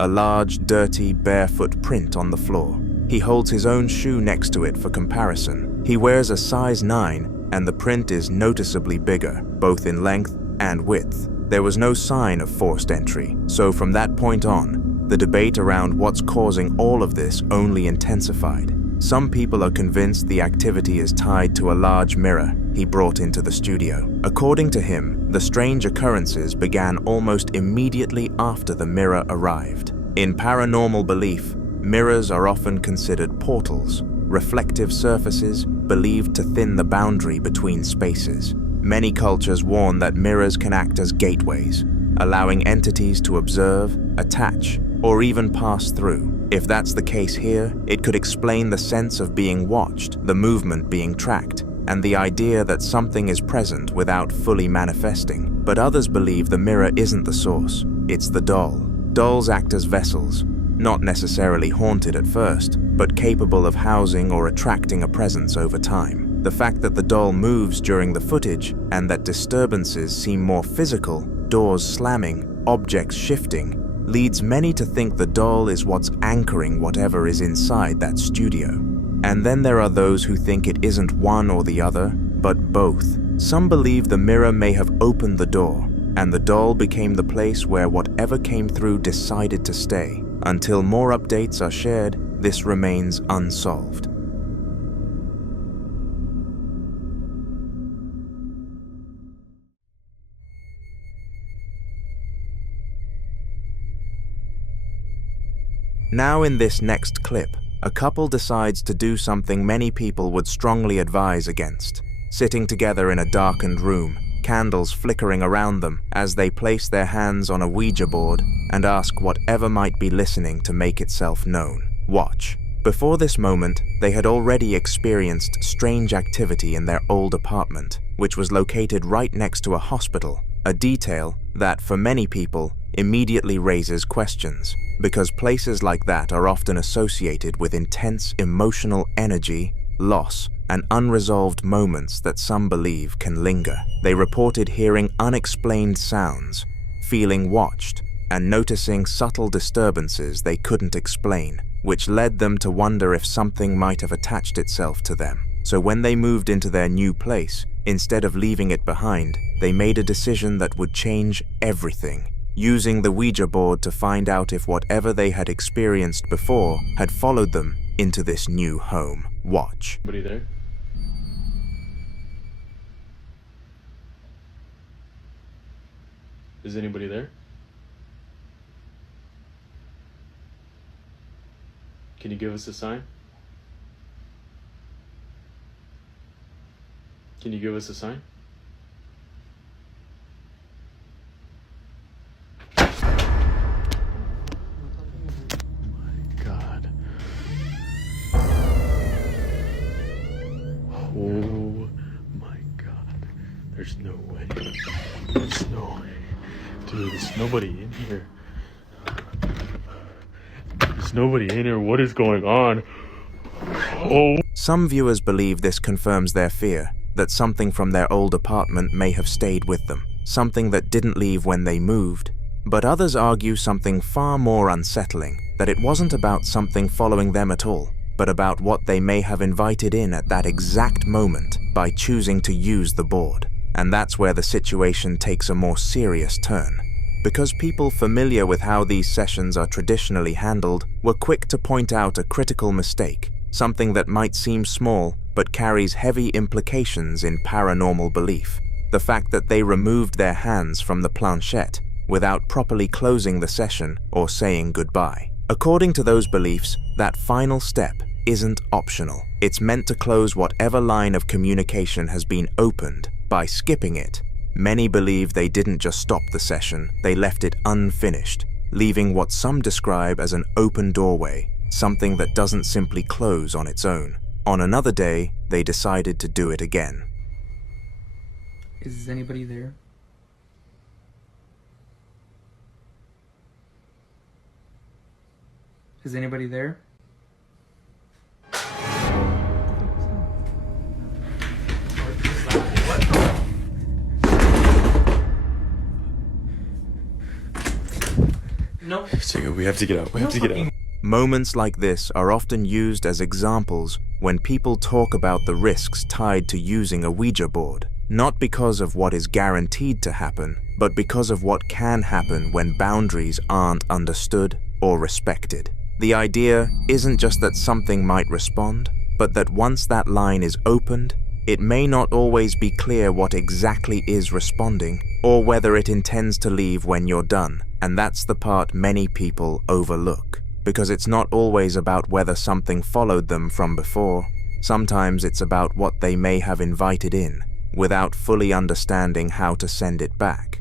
A large, dirty, barefoot print on the floor. He holds his own shoe next to it for comparison. He wears a size 9, and the print is noticeably bigger, both in length and width. There was no sign of forced entry, so from that point on, the debate around what's causing all of this only intensified. Some people are convinced the activity is tied to a large mirror he brought into the studio. According to him, the strange occurrences began almost immediately after the mirror arrived. In paranormal belief, mirrors are often considered portals, reflective surfaces believed to thin the boundary between spaces. Many cultures warn that mirrors can act as gateways, allowing entities to observe, attach, or even pass through. If that's the case here, it could explain the sense of being watched, the movement being tracked, and the idea that something is present without fully manifesting. But others believe the mirror isn't the source, it's the doll. Dolls act as vessels, not necessarily haunted at first, but capable of housing or attracting a presence over time. The fact that the doll moves during the footage and that disturbances seem more physical, doors slamming, objects shifting, leads many to think the doll is what's anchoring whatever is inside that studio. And then there are those who think it isn't one or the other, but both. Some believe the mirror may have opened the door, and the doll became the place where whatever came through decided to stay. Until more updates are shared, this remains unsolved. Now in this next clip, a couple decides to do something many people would strongly advise against. Sitting together in a darkened room, candles flickering around them as they place their hands on a Ouija board and ask whatever might be listening to make itself known. Watch. Before this moment, they had already experienced strange activity in their old apartment, which was located right next to a hospital, a detail that, for many people, immediately raises questions, because places like that are often associated with intense emotional energy, loss, and unresolved moments that some believe can linger. They reported hearing unexplained sounds, feeling watched, and noticing subtle disturbances they couldn't explain, which led them to wonder if something might have attached itself to them. So when they moved into their new place, instead of leaving it behind, they made a decision that would change everything, using the Ouija board to find out if whatever they had experienced before had followed them into this new home. Watch. Anybody there? Is anybody there? Can you give us a sign? Can you give us a sign? Oh my God. There's no way. There's no way. Dude, there's nobody in here. There's nobody in here. What is going on? Oh. Some viewers believe this confirms their fear, that something from their old apartment may have stayed with them, something that didn't leave when they moved, But others argue something far more unsettling, that it wasn't about something following them at all, but about what they may have invited in at that exact moment by choosing to use the board. And that's where the situation takes a more serious turn. Because people familiar with how these sessions are traditionally handled were quick to point out a critical mistake, something that might seem small but carries heavy implications in paranormal belief. The fact that they removed their hands from the planchette without properly closing the session or saying goodbye. According to those beliefs, that final step isn't optional. It's meant to close whatever line of communication has been opened. By skipping it, many believe they didn't just stop the session, they left it unfinished, leaving what some describe as an open doorway, something that doesn't simply close on its own. On another day, they decided to do it again. Is anybody there? Is anybody there? No. We have to get out. We have to get out. Moments like this are often used as examples when people talk about the risks tied to using a Ouija board, not because of what is guaranteed to happen, but because of what can happen when boundaries aren't understood or respected. The idea isn't just that something might respond, but that once that line is opened, it may not always be clear what exactly is responding, or whether it intends to leave when you're done. And that's the part many people overlook, because it's not always about whether something followed them from before. Sometimes it's about what they may have invited in, without fully understanding how to send it back.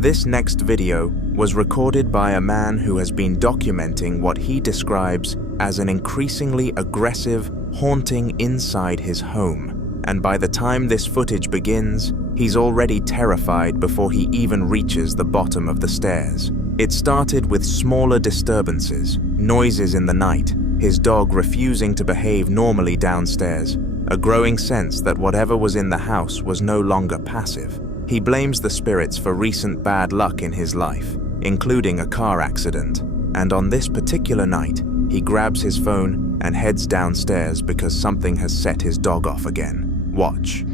This next video was recorded by a man who has been documenting what he describes as an increasingly aggressive haunting inside his home. And by the time this footage begins, he's already terrified before he even reaches the bottom of the stairs. It started with smaller disturbances, noises in the night, his dog refusing to behave normally downstairs, a growing sense that whatever was in the house was no longer passive. He blames the spirits for recent bad luck in his life, including a car accident, and on this particular night, he grabs his phone and heads downstairs because something has set his dog off again. Watch.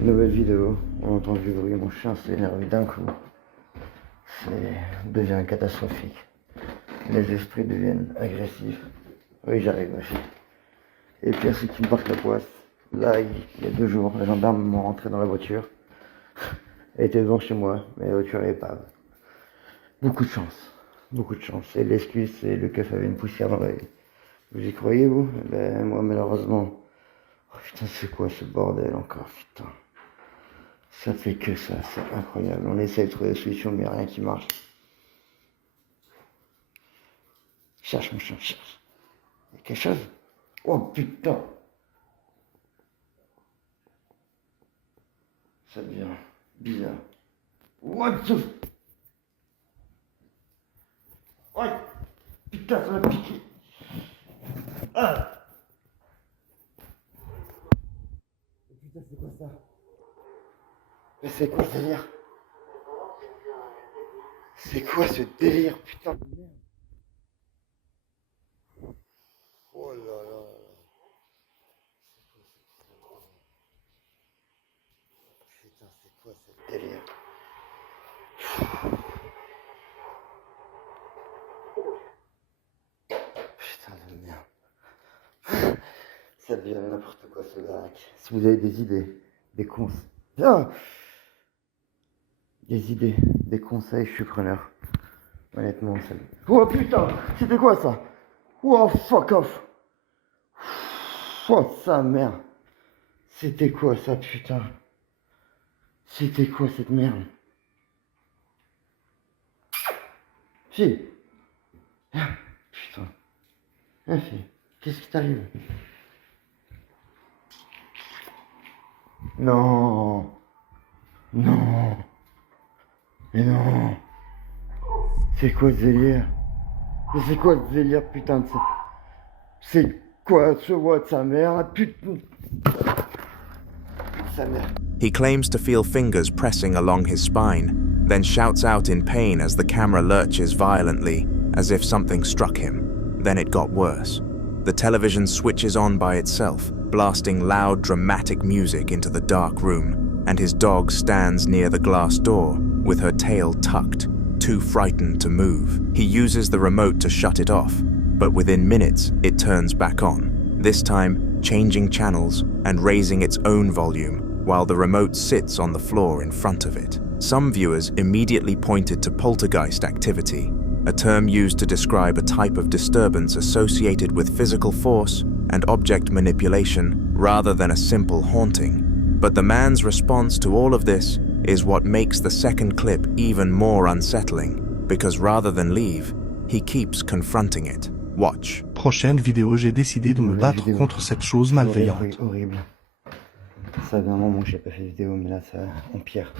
Nouvelle vidéo, on entend du bruit, mon chien s'est énervé d'un coup. Devient catastrophique. Les esprits deviennent agressifs. Oui, j'arrive, ma fille. Et puis à ceux qui me partent la poisse, là, il y a 2 jours, les gendarmes m'ont rentré dans la voiture. Elle était devant chez moi, mais la voiture est épave. Beaucoup de chance. Et l'excuse, c'est le keuf avait une poussière dans l'œil. Vous y croyez, vous? Ben, moi, malheureusement. Oh, putain, c'est quoi ce bordel encore, putain. Ça fait que ça, c'est incroyable. On essaie de trouver des solutions, mais rien qui marche. Cherche, mon chien, cherche. Il y a quelque chose? Oh, putain. Ça devient bizarre. What the... Oh, putain, ça m'a piqué. Ah. Putain, c'est quoi ça? Mais c'est quoi ce délire? C'est quoi ce délire, putain de merde? Oh là là. Putain, c'est quoi ce délire? Putain de merde. Ça devient n'importe quoi ce baraque. Si vous avez des idées, des conseils. Ah, des idées, des conseils, je suis preneur. Honnêtement, ça. Oh putain, c'était quoi ça? Oh fuck off. Oh sa mère. C'était quoi ça, putain? C'était quoi cette merde? Fille. Ah, putain. Ah, fille. Qu'est-ce qui t'arrive? Non. Non. Mais non. C'est quoi ce délire? Mais c'est quoi ce délire, putain de ça? C'est quoi ce voix de sa mère, putain? Sa mère. He claims to feel fingers pressing along his spine, then shouts out in pain as the camera lurches violently, as if something struck him. Then it got worse. The television switches on by itself, blasting loud, dramatic music into the dark room, and his dog stands near the glass door, with her tail tucked, too frightened to move. He uses the remote to shut it off, but within minutes, it turns back on, this time changing channels and raising its own volume, while the remote sits on the floor in front of it. Some viewers immediately pointed to poltergeist activity, a term used to describe a type of disturbance associated with physical force and object manipulation rather than a simple haunting. But the man's response to all of this is what makes the second clip even more unsettling, because rather than leave, he keeps confronting it. Watch. Prochaine vidéo, j'ai décidé de me battre contre cette chose malveillante. Horrible. Ça fait un moment que j'ai pas fait de vidéo, mais là ça empire.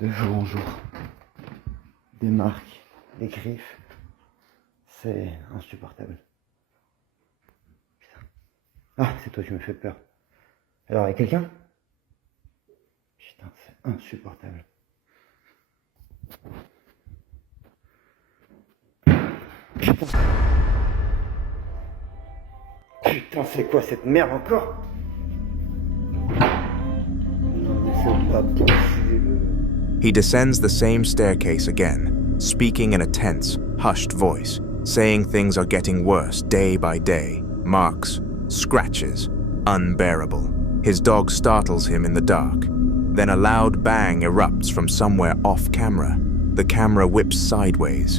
De jour en jour. Des marques, des griffes. C'est insupportable. Putain. Ah, c'est toi qui me fais peur. Alors, il y a quelqu'un? Putain, c'est insupportable. Putain. Putain, c'est quoi cette merde encore? Non, mais c'est pas possible. He descends the same staircase again, speaking in a tense, hushed voice, saying things are getting worse day by day. Marks, scratches, unbearable. His dog startles him in the dark. Then a loud bang erupts from somewhere off camera. The camera whips sideways,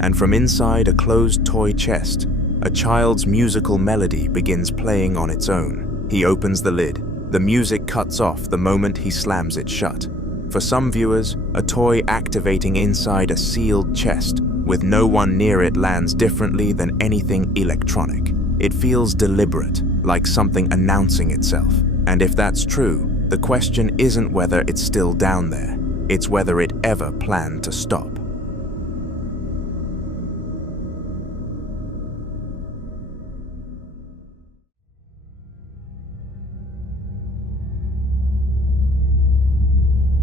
and from inside a closed toy chest, a child's musical melody begins playing on its own. He opens the lid. The music cuts off the moment he slams it shut. For some viewers, a toy activating inside a sealed chest with no one near it lands differently than anything electronic. It feels deliberate, like something announcing itself. And if that's true, the question isn't whether it's still down there, it's whether it ever planned to stop.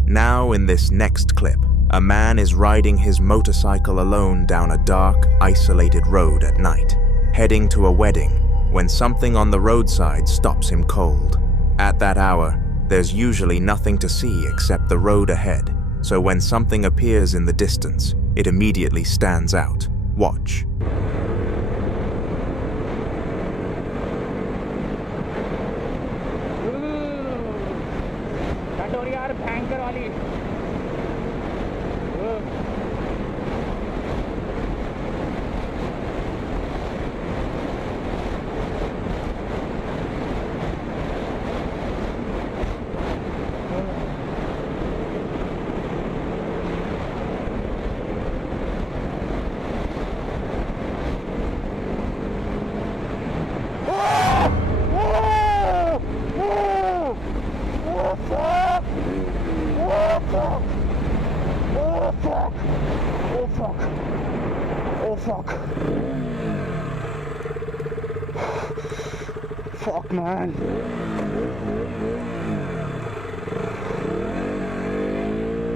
Now in this next clip, a man is riding his motorcycle alone down a dark, isolated road at night, heading to a wedding, when something on the roadside stops him cold. At that hour, there's usually nothing to see except the road ahead, so when something appears in the distance, it immediately stands out. Watch. Fuck, man.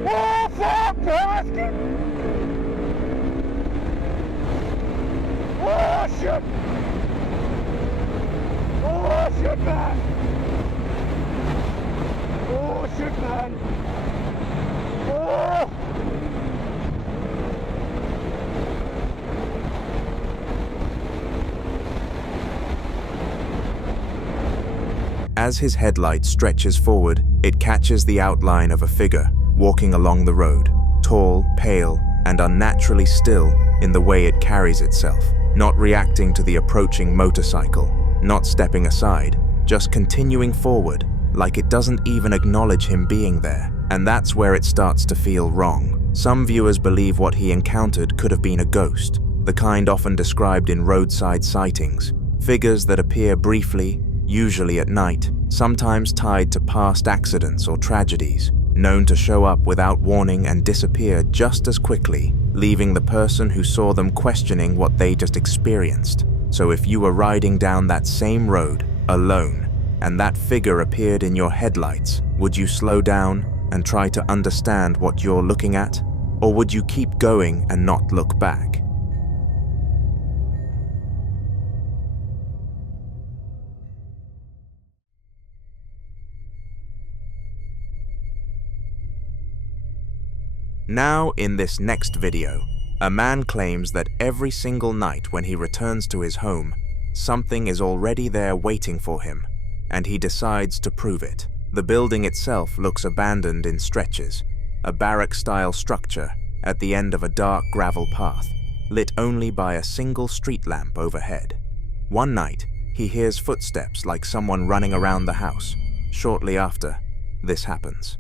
Oh, fuck, basket! Oh, shit! Oh, shit, man! Oh, shit, man! Oh! As his headlight stretches forward, it catches the outline of a figure walking along the road, tall, pale, and unnaturally still in the way it carries itself, not reacting to the approaching motorcycle, not stepping aside, just continuing forward, like it doesn't even acknowledge him being there. And that's where it starts to feel wrong. Some viewers believe what he encountered could have been a ghost, the kind often described in roadside sightings, figures that appear briefly, usually at night, sometimes tied to past accidents or tragedies, known to show up without warning and disappear just as quickly, leaving the person who saw them questioning what they just experienced. So if you were riding down that same road, alone, and that figure appeared in your headlights, would you slow down and try to understand what you're looking at? Or would you keep going and not look back? Now, in this next video, a man claims that every single night when he returns to his home, something is already there waiting for him, and he decides to prove it. The building itself looks abandoned in stretches, a barrack-style structure at the end of a dark gravel path, lit only by a single street lamp overhead. One night, he hears footsteps like someone running around the house. Shortly after, this happens.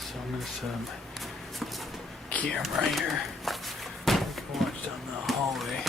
So I'm gonna set up my camera here. I can watch down the hallway.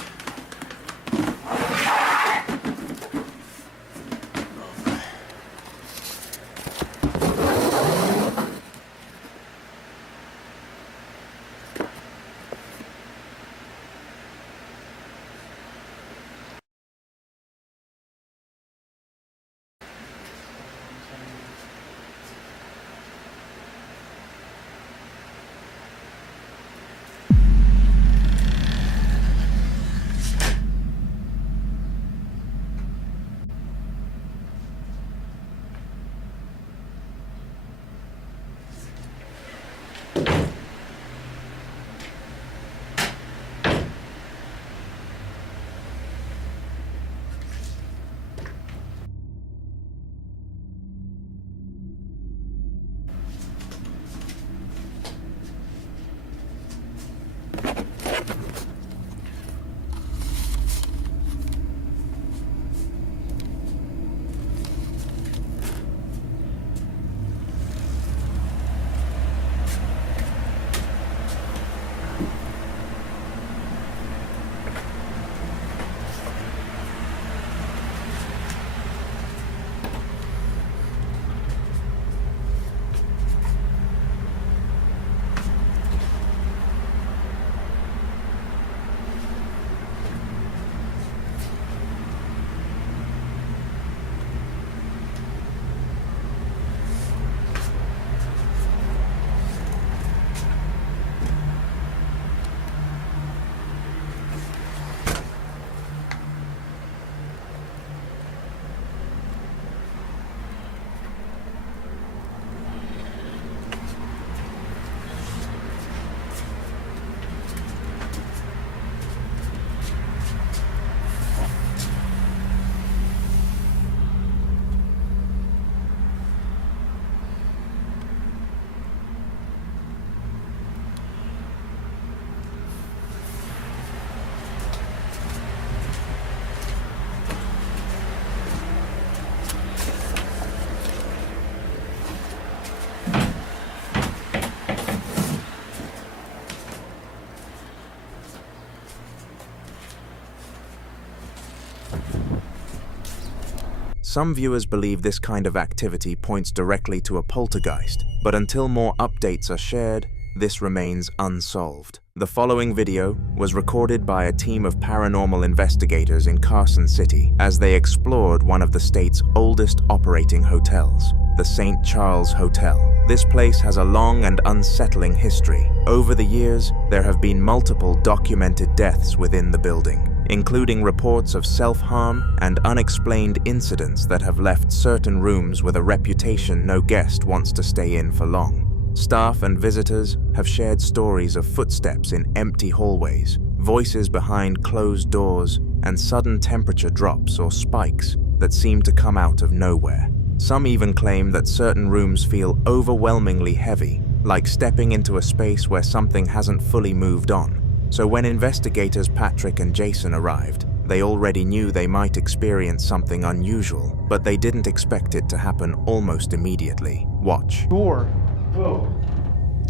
Some viewers believe this kind of activity points directly to a poltergeist, but until more updates are shared, this remains unsolved. The following video was recorded by a team of paranormal investigators in Carson City as they explored one of the state's oldest operating hotels, the St. Charles Hotel. This place has a long and unsettling history. Over the years, there have been multiple documented deaths within the building, including reports of self-harm and unexplained incidents that have left certain rooms with a reputation no guest wants to stay in for long. Staff and visitors have shared stories of footsteps in empty hallways, voices behind closed doors, and sudden temperature drops or spikes that seem to come out of nowhere. Some even claim that certain rooms feel overwhelmingly heavy, like stepping into a space where something hasn't fully moved on. So when investigators Patrick and Jason arrived, they already knew they might experience something unusual, but they didn't expect it to happen almost immediately. Watch. Door. Whoa.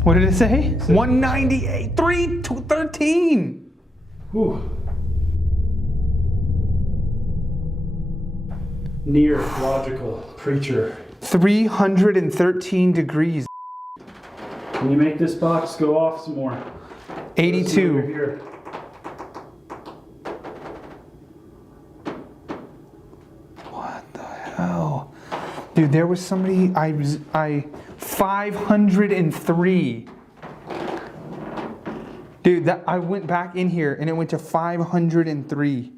What did it say? 198, 313. Whew. Near logical creature. 313 degrees. Can you make this box go off some more? 82. Over here. What the hell? Dude, there was somebody, I 503. Dude, I went back in here and it went to 503.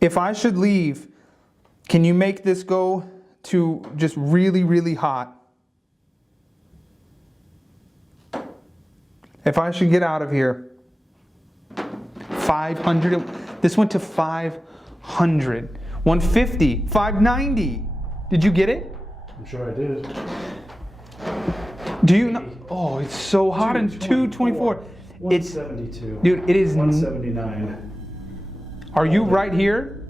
If I should leave, can you make this go to just really, really hot? If I should get out of here, 500, this went to 500, 150, 590. Did you get it? I'm sure I did. Do you know? Oh, it's so hot in 224. 172. Dude, it is 179. Are you right here?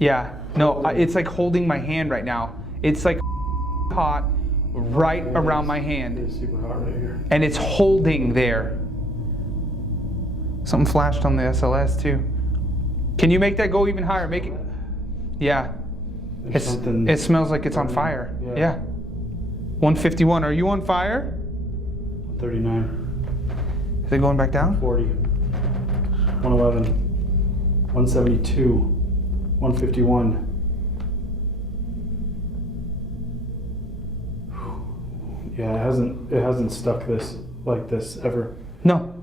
Yeah. No, it's like holding my hand right now. It's like hot right around my hand. It's super hot right here. And it's holding there. Something flashed on the SLS too. Can you make that go even higher? Make it. Yeah. It smells like it's on fire. Yeah. 151. Are you on fire? 39. Is it going back down? 40. 111. 172. 151. Yeah, it hasn't stuck this like this ever. No.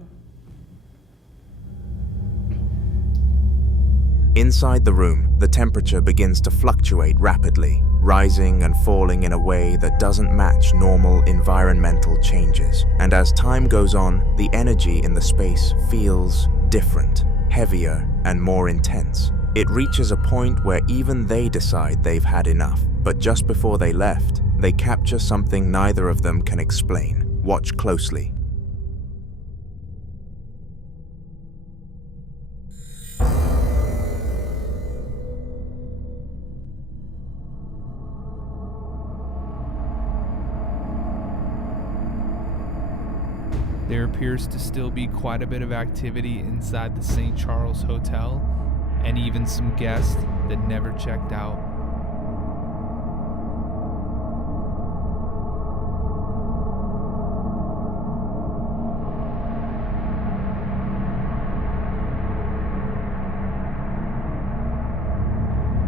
Inside the room, the temperature begins to fluctuate rapidly, rising and falling in a way that doesn't match normal environmental changes. And as time goes on, the energy in the space feels different, heavier, and more intense. It reaches a point where even they decide they've had enough. But just before they left, they capture something neither of them can explain. Watch closely. There appears to still be quite a bit of activity inside the St. Charles Hotel, and even some guests that never checked out.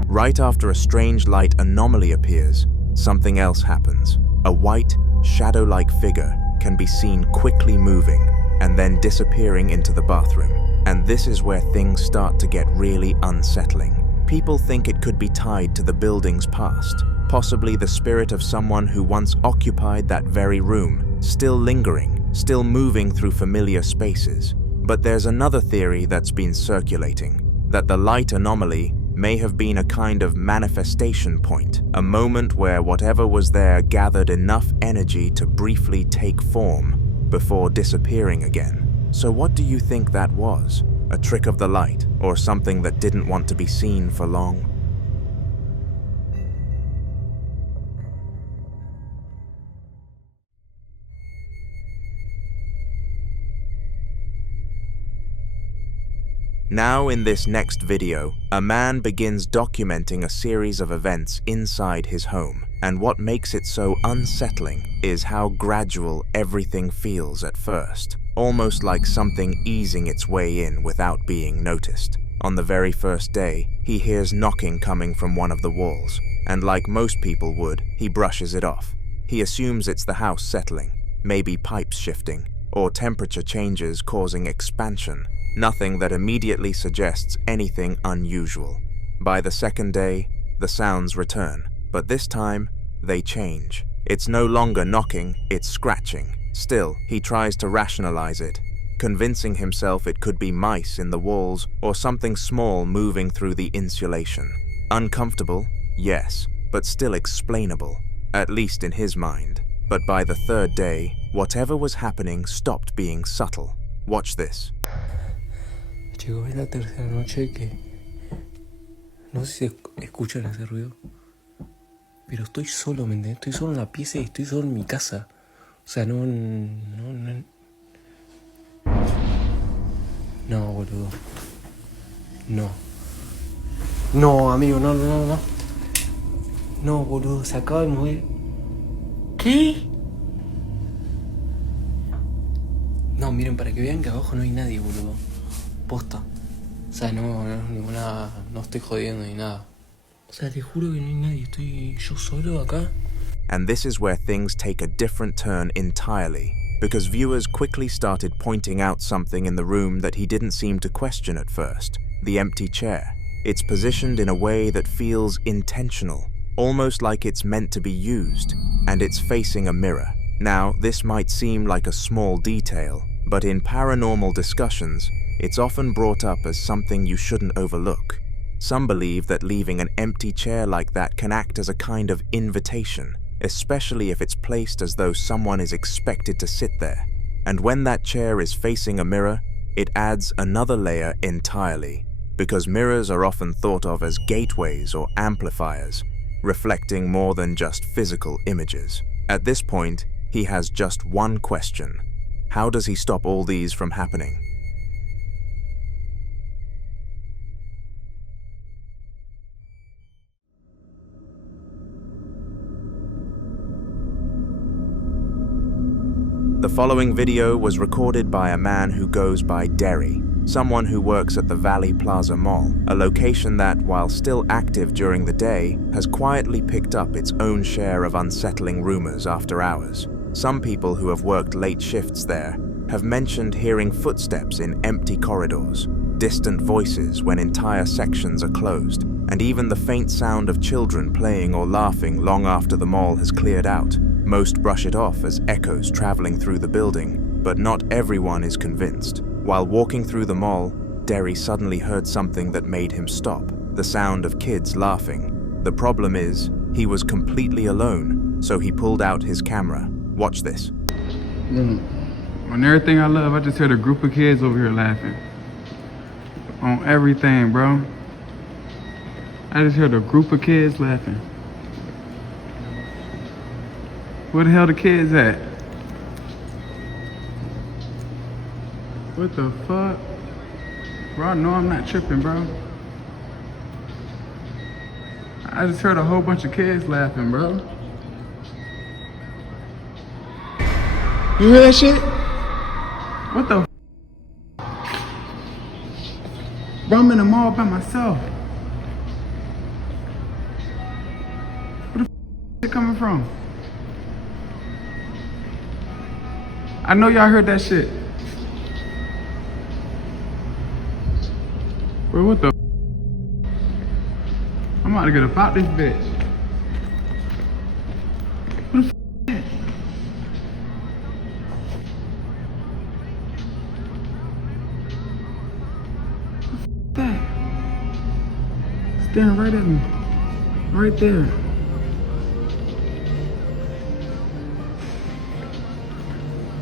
Right after a strange light anomaly appears, something else happens. A white, shadow-like figure can be seen quickly moving and then disappearing into the bathroom. And this is where things start to get really unsettling. People think it could be tied to the building's past, possibly the spirit of someone who once occupied that very room, still lingering, still moving through familiar spaces. But there's another theory that's been circulating, that the light anomaly may have been a kind of manifestation point, a moment where whatever was there gathered enough energy to briefly take form before disappearing again. So what do you think that was? A trick of the light, or something that didn't want to be seen for long? Now in this next video, a man begins documenting a series of events inside his home, and what makes it so unsettling is how gradual everything feels at first, almost like something easing its way in without being noticed. On the very first day, he hears knocking coming from one of the walls, and like most people would, he brushes it off. He assumes it's the house settling, maybe pipes shifting, or temperature changes causing expansion, nothing that immediately suggests anything unusual. By the second day, the sounds return, but this time, they change. It's no longer knocking, it's scratching. Still, he tries to rationalize it, convincing himself it could be mice in the walls or something small moving through the insulation. Uncomfortable? Yes, but still explainable, at least in his mind. But by the third day, whatever was happening stopped being subtle. Watch this. Chicos, es la tercera noche que no sé si escuchan ese ruido, pero estoy solo, ¿me entiendes? Estoy solo en la pieza y estoy solo en mi casa. O sea, no, boludo. No, amigo, no. No, boludo, se acaba de mover. ¿Qué? No, miren, para que vean que abajo no hay nadie, boludo. Posta. O sea, no estoy jodiendo ni nada. O sea, te juro que no hay nadie, estoy yo solo acá. And this is where things take a different turn entirely, because viewers quickly started pointing out something in the room that he didn't seem to question at first. The empty chair. It's positioned in a way that feels intentional, almost like it's meant to be used, and it's facing a mirror. Now, this might seem like a small detail, but in paranormal discussions, it's often brought up as something you shouldn't overlook. Some believe that leaving an empty chair like that can act as a kind of invitation, especially if it's placed as though someone is expected to sit there. And when that chair is facing a mirror, it adds another layer entirely, because mirrors are often thought of as gateways or amplifiers, reflecting more than just physical images. At this point, he has just one question. How does he stop all these from happening? The following video was recorded by a man who goes by Derry, someone who works at the Valley Plaza Mall, a location that, while still active during the day, has quietly picked up its own share of unsettling rumors after hours. Some people who have worked late shifts there have mentioned hearing footsteps in empty corridors, distant voices when entire sections are closed, and even the faint sound of children playing or laughing long after the mall has cleared out. Most brush it off as echoes traveling through the building, but not everyone is convinced. While walking through the mall, Derry suddenly heard something that made him stop, the sound of kids laughing. The problem is, he was completely alone, so he pulled out his camera. Watch this. On everything I love, I just heard a group of kids over here laughing. On everything, bro. I just heard a group of kids laughing. Where the hell the kids at? What the fuck? Bro, I know I'm not tripping, bro. I just heard a whole bunch of kids laughing, bro. You hear that shit? What the bro, I'm in the mall by myself. Where the is it coming from? I know y'all heard that shit. Bro, what the I'm about to get up out this bitch. What the is that? What the that? Staring right at me. Right there.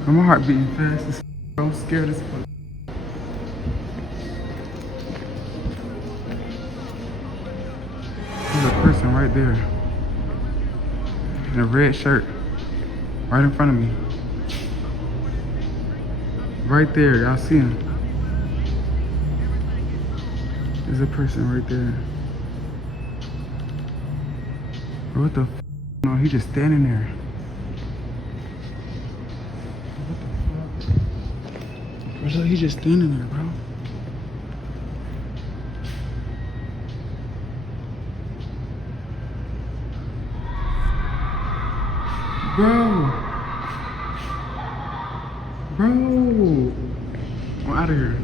My heart beating fast as bro. I'm scared as fuck. There's a person right there in a red shirt right in front of me. Right there, y'all see him. There's a person right there. Bro, what the f? No, he just standing there. Bro, he just standing there, bro. Bro. Bro, I'm out of here.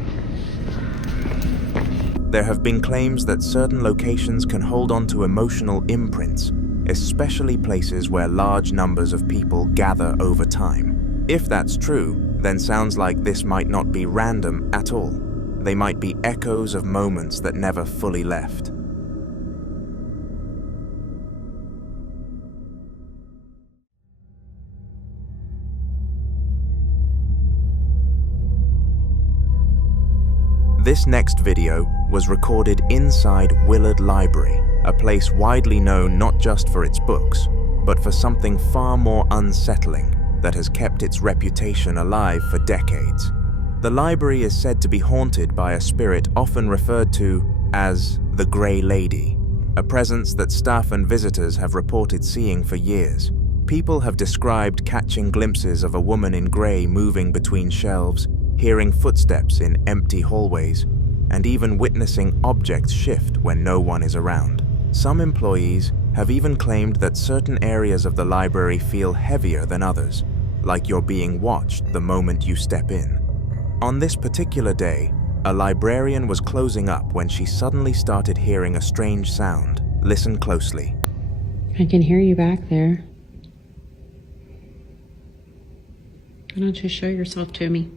There have been claims that certain locations can hold on to emotional imprints, especially places where large numbers of people gather over time. If that's true, then sounds like this might not be random at all. They might be echoes of moments that never fully left. This next video was recorded inside Willard Library, a place widely known not just for its books, but for something far more unsettling that has kept its reputation alive for decades. The library is said to be haunted by a spirit often referred to as the Grey Lady, a presence that staff and visitors have reported seeing for years. People have described catching glimpses of a woman in grey moving between shelves, hearing footsteps in empty hallways, and even witnessing objects shift when no one is around. Some employees have even claimed that certain areas of the library feel heavier than others, like you're being watched the moment you step in. On this particular day, a librarian was closing up when she suddenly started hearing a strange sound. Listen closely. I can hear you back there. Why don't you show yourself to me?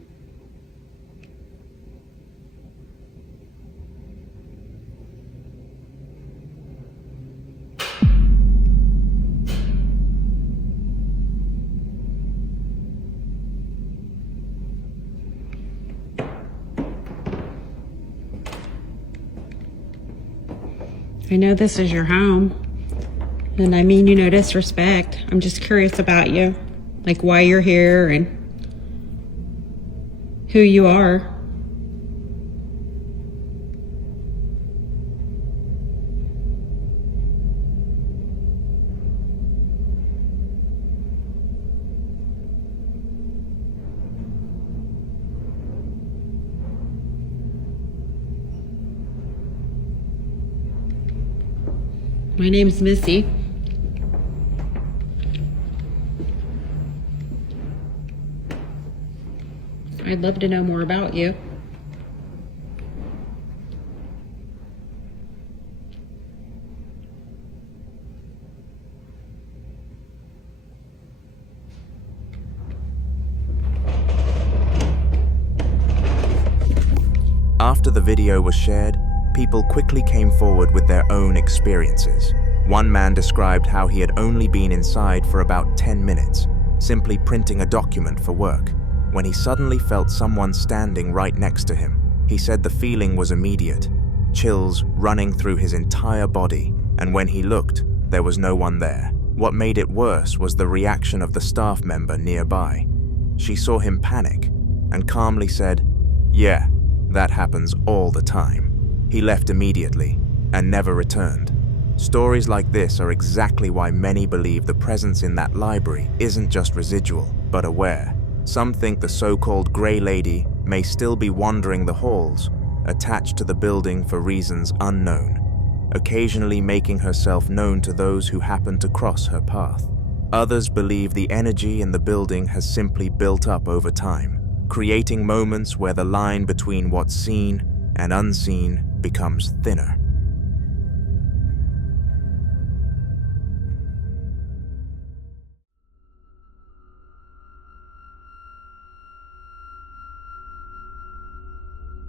I know this is your home, and I mean you no disrespect. I'm just curious about you, like why you're here and who you are. My name's Missy. I'd love to know more about you. After the video was shared, people quickly came forward with their own experiences. One man described how he had only been inside for about 10 minutes, simply printing a document for work, when he suddenly felt someone standing right next to him. He said the feeling was immediate, chills running through his entire body, and when he looked, there was no one there. What made it worse was the reaction of the staff member nearby. She saw him panic and calmly said, "Yeah, that happens all the time." He left immediately and never returned. Stories like this are exactly why many believe the presence in that library isn't just residual, but aware. Some think the so-called Grey Lady may still be wandering the halls, attached to the building for reasons unknown, occasionally making herself known to those who happen to cross her path. Others believe the energy in the building has simply built up over time, creating moments where the line between what's seen and unseen becomes thinner.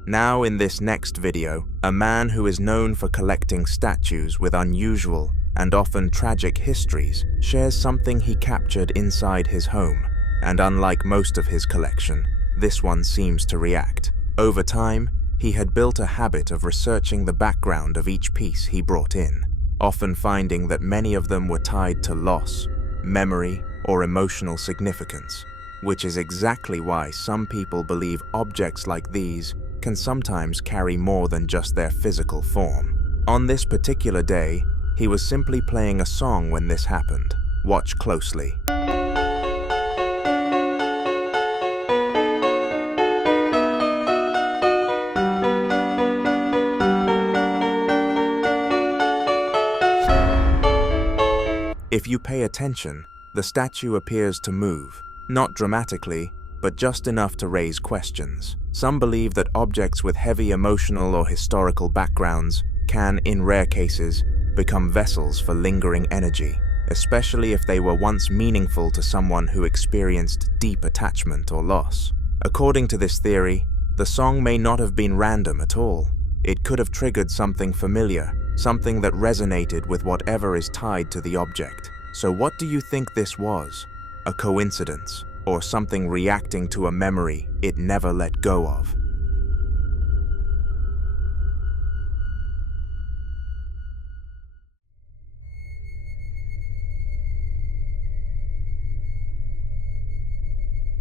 Now in this next video, a man who is known for collecting statues with unusual and often tragic histories shares something he captured inside his home, and unlike most of his collection, this one seems to react. Over time, he had built a habit of researching the background of each piece he brought in, often finding that many of them were tied to loss, memory, or emotional significance, which is exactly why some people believe objects like these can sometimes carry more than just their physical form. On this particular day, he was simply playing a song when this happened. Watch closely. If you pay attention, the statue appears to move, not dramatically, but just enough to raise questions. Some believe that objects with heavy emotional or historical backgrounds can, in rare cases, become vessels for lingering energy, especially if they were once meaningful to someone who experienced deep attachment or loss. According to this theory, the song may not have been random at all. It could have triggered something familiar, something that resonated with whatever is tied to the object. So what do you think this was? A coincidence, or something reacting to a memory it never let go of?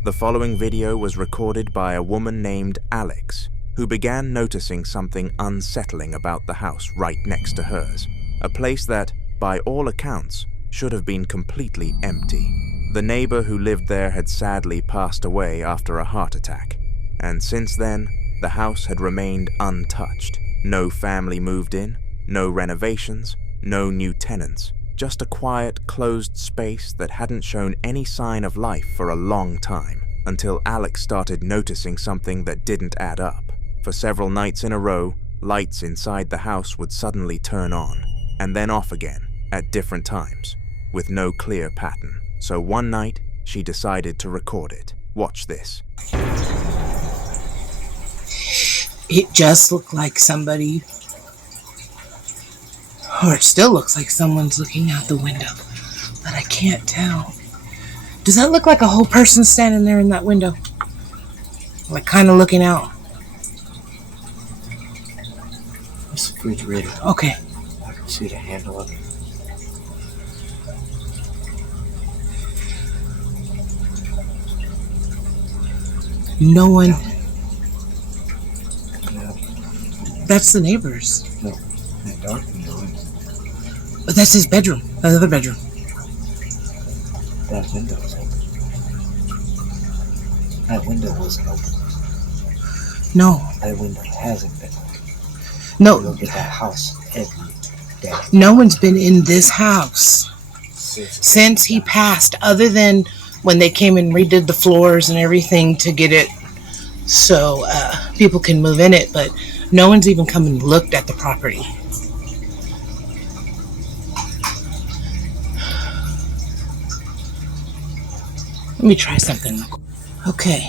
The following video was recorded by a woman named Alex, who began noticing something unsettling about the house right next to hers, a place that, by all accounts, should have been completely empty. The neighbor who lived there had sadly passed away after a heart attack, and since then, the house had remained untouched. No family moved in, no renovations, no new tenants, just a quiet, closed space that hadn't shown any sign of life for a long time, until Alex started noticing something that didn't add up. For several nights in a row, lights inside the house would suddenly turn on, and then off again, at different times, with no clear pattern. So one night, she decided to record it. Watch this. It just looked like somebody, or it still looks like someone's looking out the window, but I can't tell. Does that look like a whole person standing there in that window? Like kind of looking out? It's a refrigerator. Okay. I can see the handle of it. No one. No. That's the neighbors. No. That dark window. But that's his bedroom. Another bedroom. That window was open. That window wasn't open. No. That window hasn't been open. No. You look at that house every day. No one's been in this house since he passed, other than when they came and redid the floors and everything to get it so people can move in it, but no one's even come and looked at the property. Let me try something. Okay,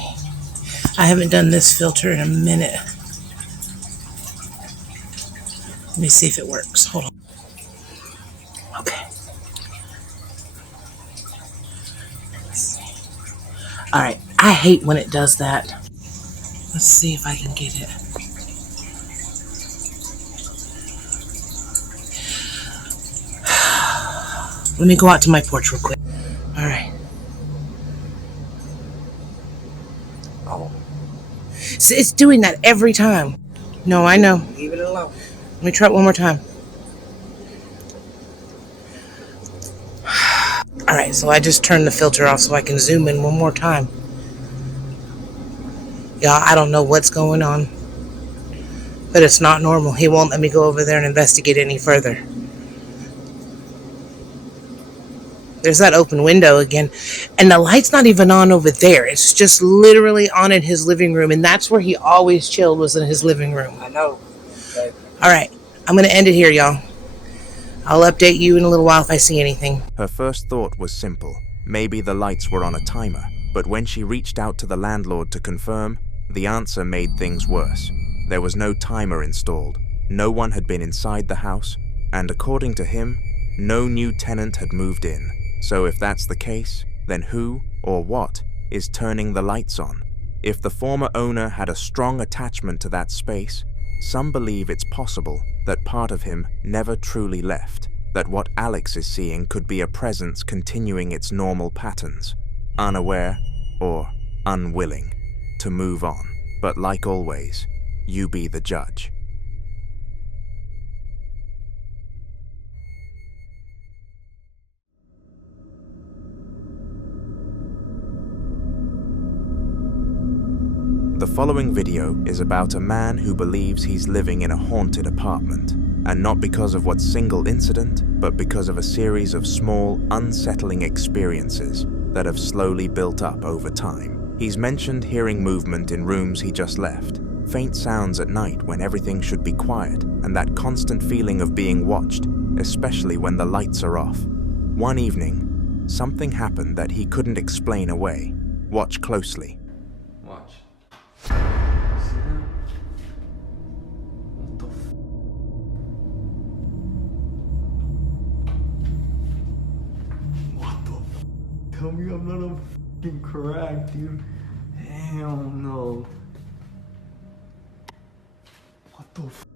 I haven't done this filter in a minute. Let me see if it works. Hold on. Okay. Let's see. All right, I hate when it does that. Let's see if I can get it. Let me go out to my porch real quick. All right. Oh. See, it's doing that every time. No, I know. Leave it alone. Let me try it one more time. All right, so I just turned the filter off so I can zoom in one more time. Y'all, I don't know what's going on, but it's not normal. He won't let me go over there and investigate any further. There's that open window again, and the light's not even on over there. It's just literally on in his living room, and that's where he always chilled, was in his living room. I know. Okay. All right, I'm going to end it here, y'all. I'll update you in a little while if I see anything. Her first thought was simple. Maybe the lights were on a timer. But when she reached out to the landlord to confirm, the answer made things worse. There was no timer installed, no one had been inside the house, and according to him, no new tenant had moved in. So if that's the case, then who or what is turning the lights on? If the former owner had a strong attachment to that space, some believe it's possible that part of him never truly left, that what Alex is seeing could be a presence continuing its normal patterns, unaware or unwilling to move on. But like always, you be the judge. The following video is about a man who believes he's living in a haunted apartment, and not because of what single incident, but because of a series of small, unsettling experiences that have slowly built up over time. He's mentioned hearing movement in rooms he just left, faint sounds at night when everything should be quiet, and that constant feeling of being watched, especially when the lights are off. One evening, something happened that he couldn't explain away. Watch closely. Watch. See that? What the f... What the f... Tell me I'm not a f***ing crack, dude. Hell no. What the f...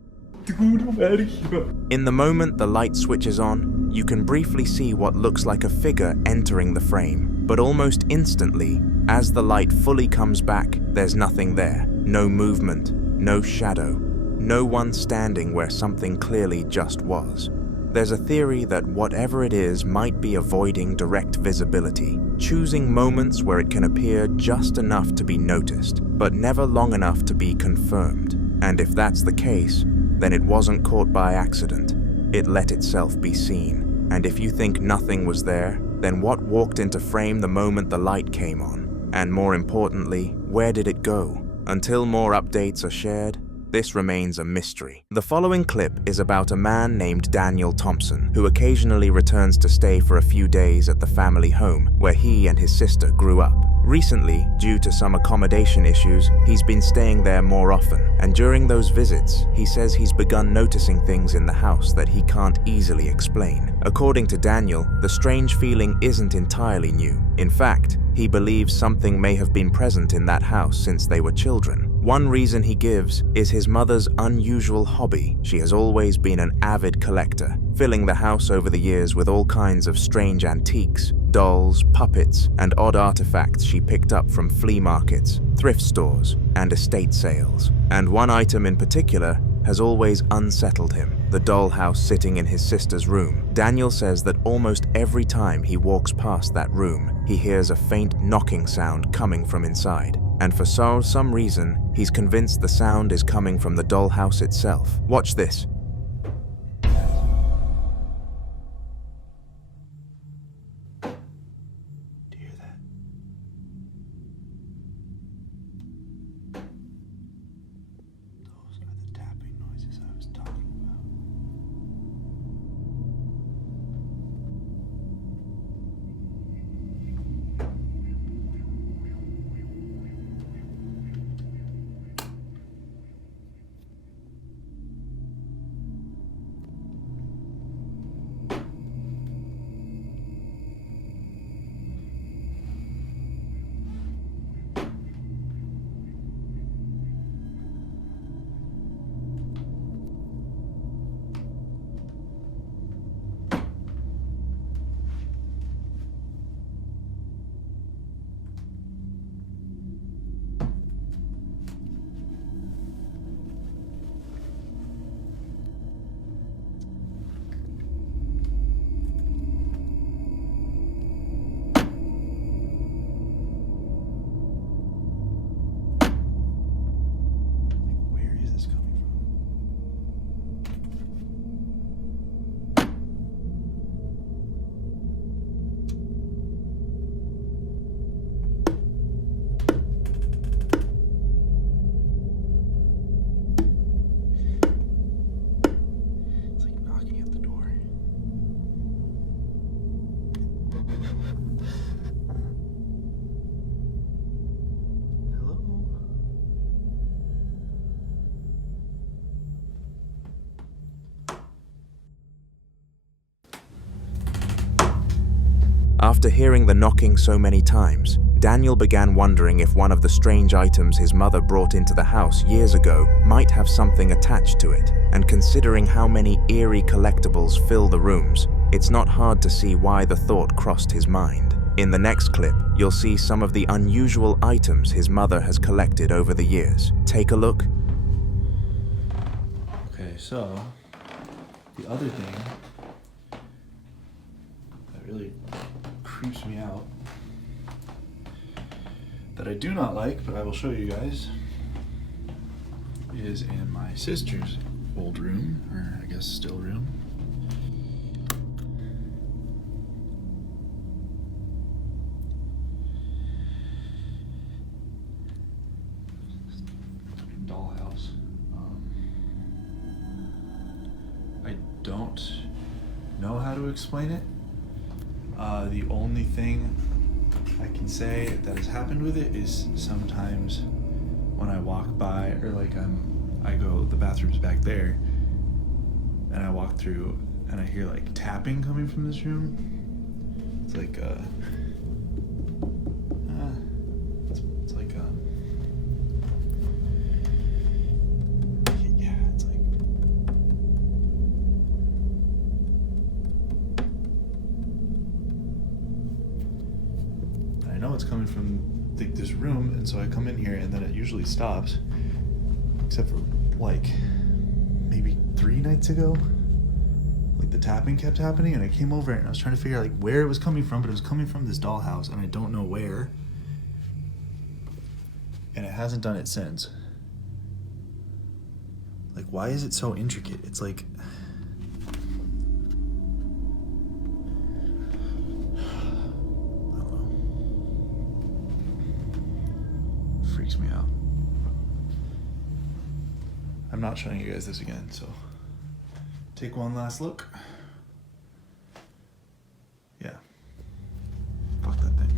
Dude, I'm out of here. In the moment the light switches on, you can briefly see what looks like a figure entering the frame, but almost instantly, as the light fully comes back, there's nothing there. No movement, no shadow, no one standing where something clearly just was. There's a theory that whatever it is might be avoiding direct visibility, choosing moments where it can appear just enough to be noticed, but never long enough to be confirmed. And if that's the case, then it wasn't caught by accident. It let itself be seen. And if you think nothing was there, then what walked into frame the moment the light came on? And more importantly, where did it go? Until more updates are shared, this remains a mystery. The following clip is about a man named Daniel Thompson, who occasionally returns to stay for a few days at the family home where he and his sister grew up. Recently, due to some accommodation issues, he's been staying there more often, and during those visits, he says he's begun noticing things in the house that he can't easily explain. According to Daniel, the strange feeling isn't entirely new. In fact, he believes something may have been present in that house since they were children. One reason he gives is his mother's unusual hobby. She has always been an avid collector, filling the house over the years with all kinds of strange antiques, dolls, puppets, and odd artifacts she picked up from flea markets, thrift stores, and estate sales. And one item in particular has always unsettled him, the dollhouse sitting in his sister's room. Daniel says that almost every time he walks past that room, he hears a faint knocking sound coming from inside. And for some reason, he's convinced the sound is coming from the dollhouse itself. Watch this. After hearing the knocking so many times, Daniel began wondering if one of the strange items his mother brought into the house years ago might have something attached to it. And considering how many eerie collectibles fill the rooms, it's not hard to see why the thought crossed his mind. In the next clip, you'll see some of the unusual items his mother has collected over the years. Take a look. Okay, so the other thing that really creeps me out, that I do not like, but I will show you guys, is in my sister's old room, or I guess still room. don't know how to explain it. The only thing I can say that has happened with it is sometimes when I walk by, or like I go, the bathroom's back there, and I walk through and I hear like tapping coming from this room. It's like it's like yeah, it's like I know it's coming from this room, and so I come in here, and then it usually stops, except for like maybe 3 nights ago. Like the tapping kept happening, and I came over and I was trying to figure out like where it was coming from, but it was coming from this dollhouse, and I don't know where. And it hasn't done it since. Like, why is it so intricate? It's like freaks me out. I'm not showing you guys this again, so take one last look. Yeah. Fuck that thing.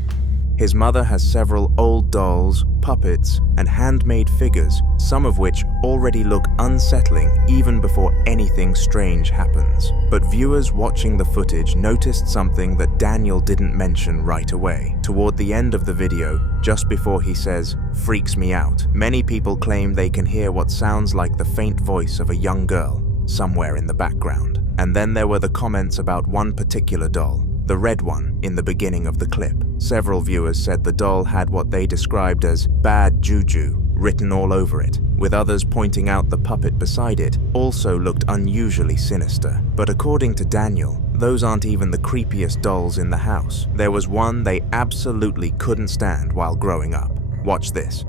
His mother has several old dolls, puppets, and handmade figures, some of which already look unsettling even before anything strange happens. But viewers watching the footage noticed something that Daniel didn't mention right away. Toward the end of the video, just before he says, "Freaks me out," many people claim they can hear what sounds like the faint voice of a young girl somewhere in the background. And then there were the comments about one particular doll, the red one in the beginning of the clip. Several viewers said the doll had what they described as bad juju written all over it, with others pointing out the puppet beside it also looked unusually sinister. But according to Daniel, those aren't even the creepiest dolls in the house. There was one they absolutely couldn't stand while growing up. Watch this.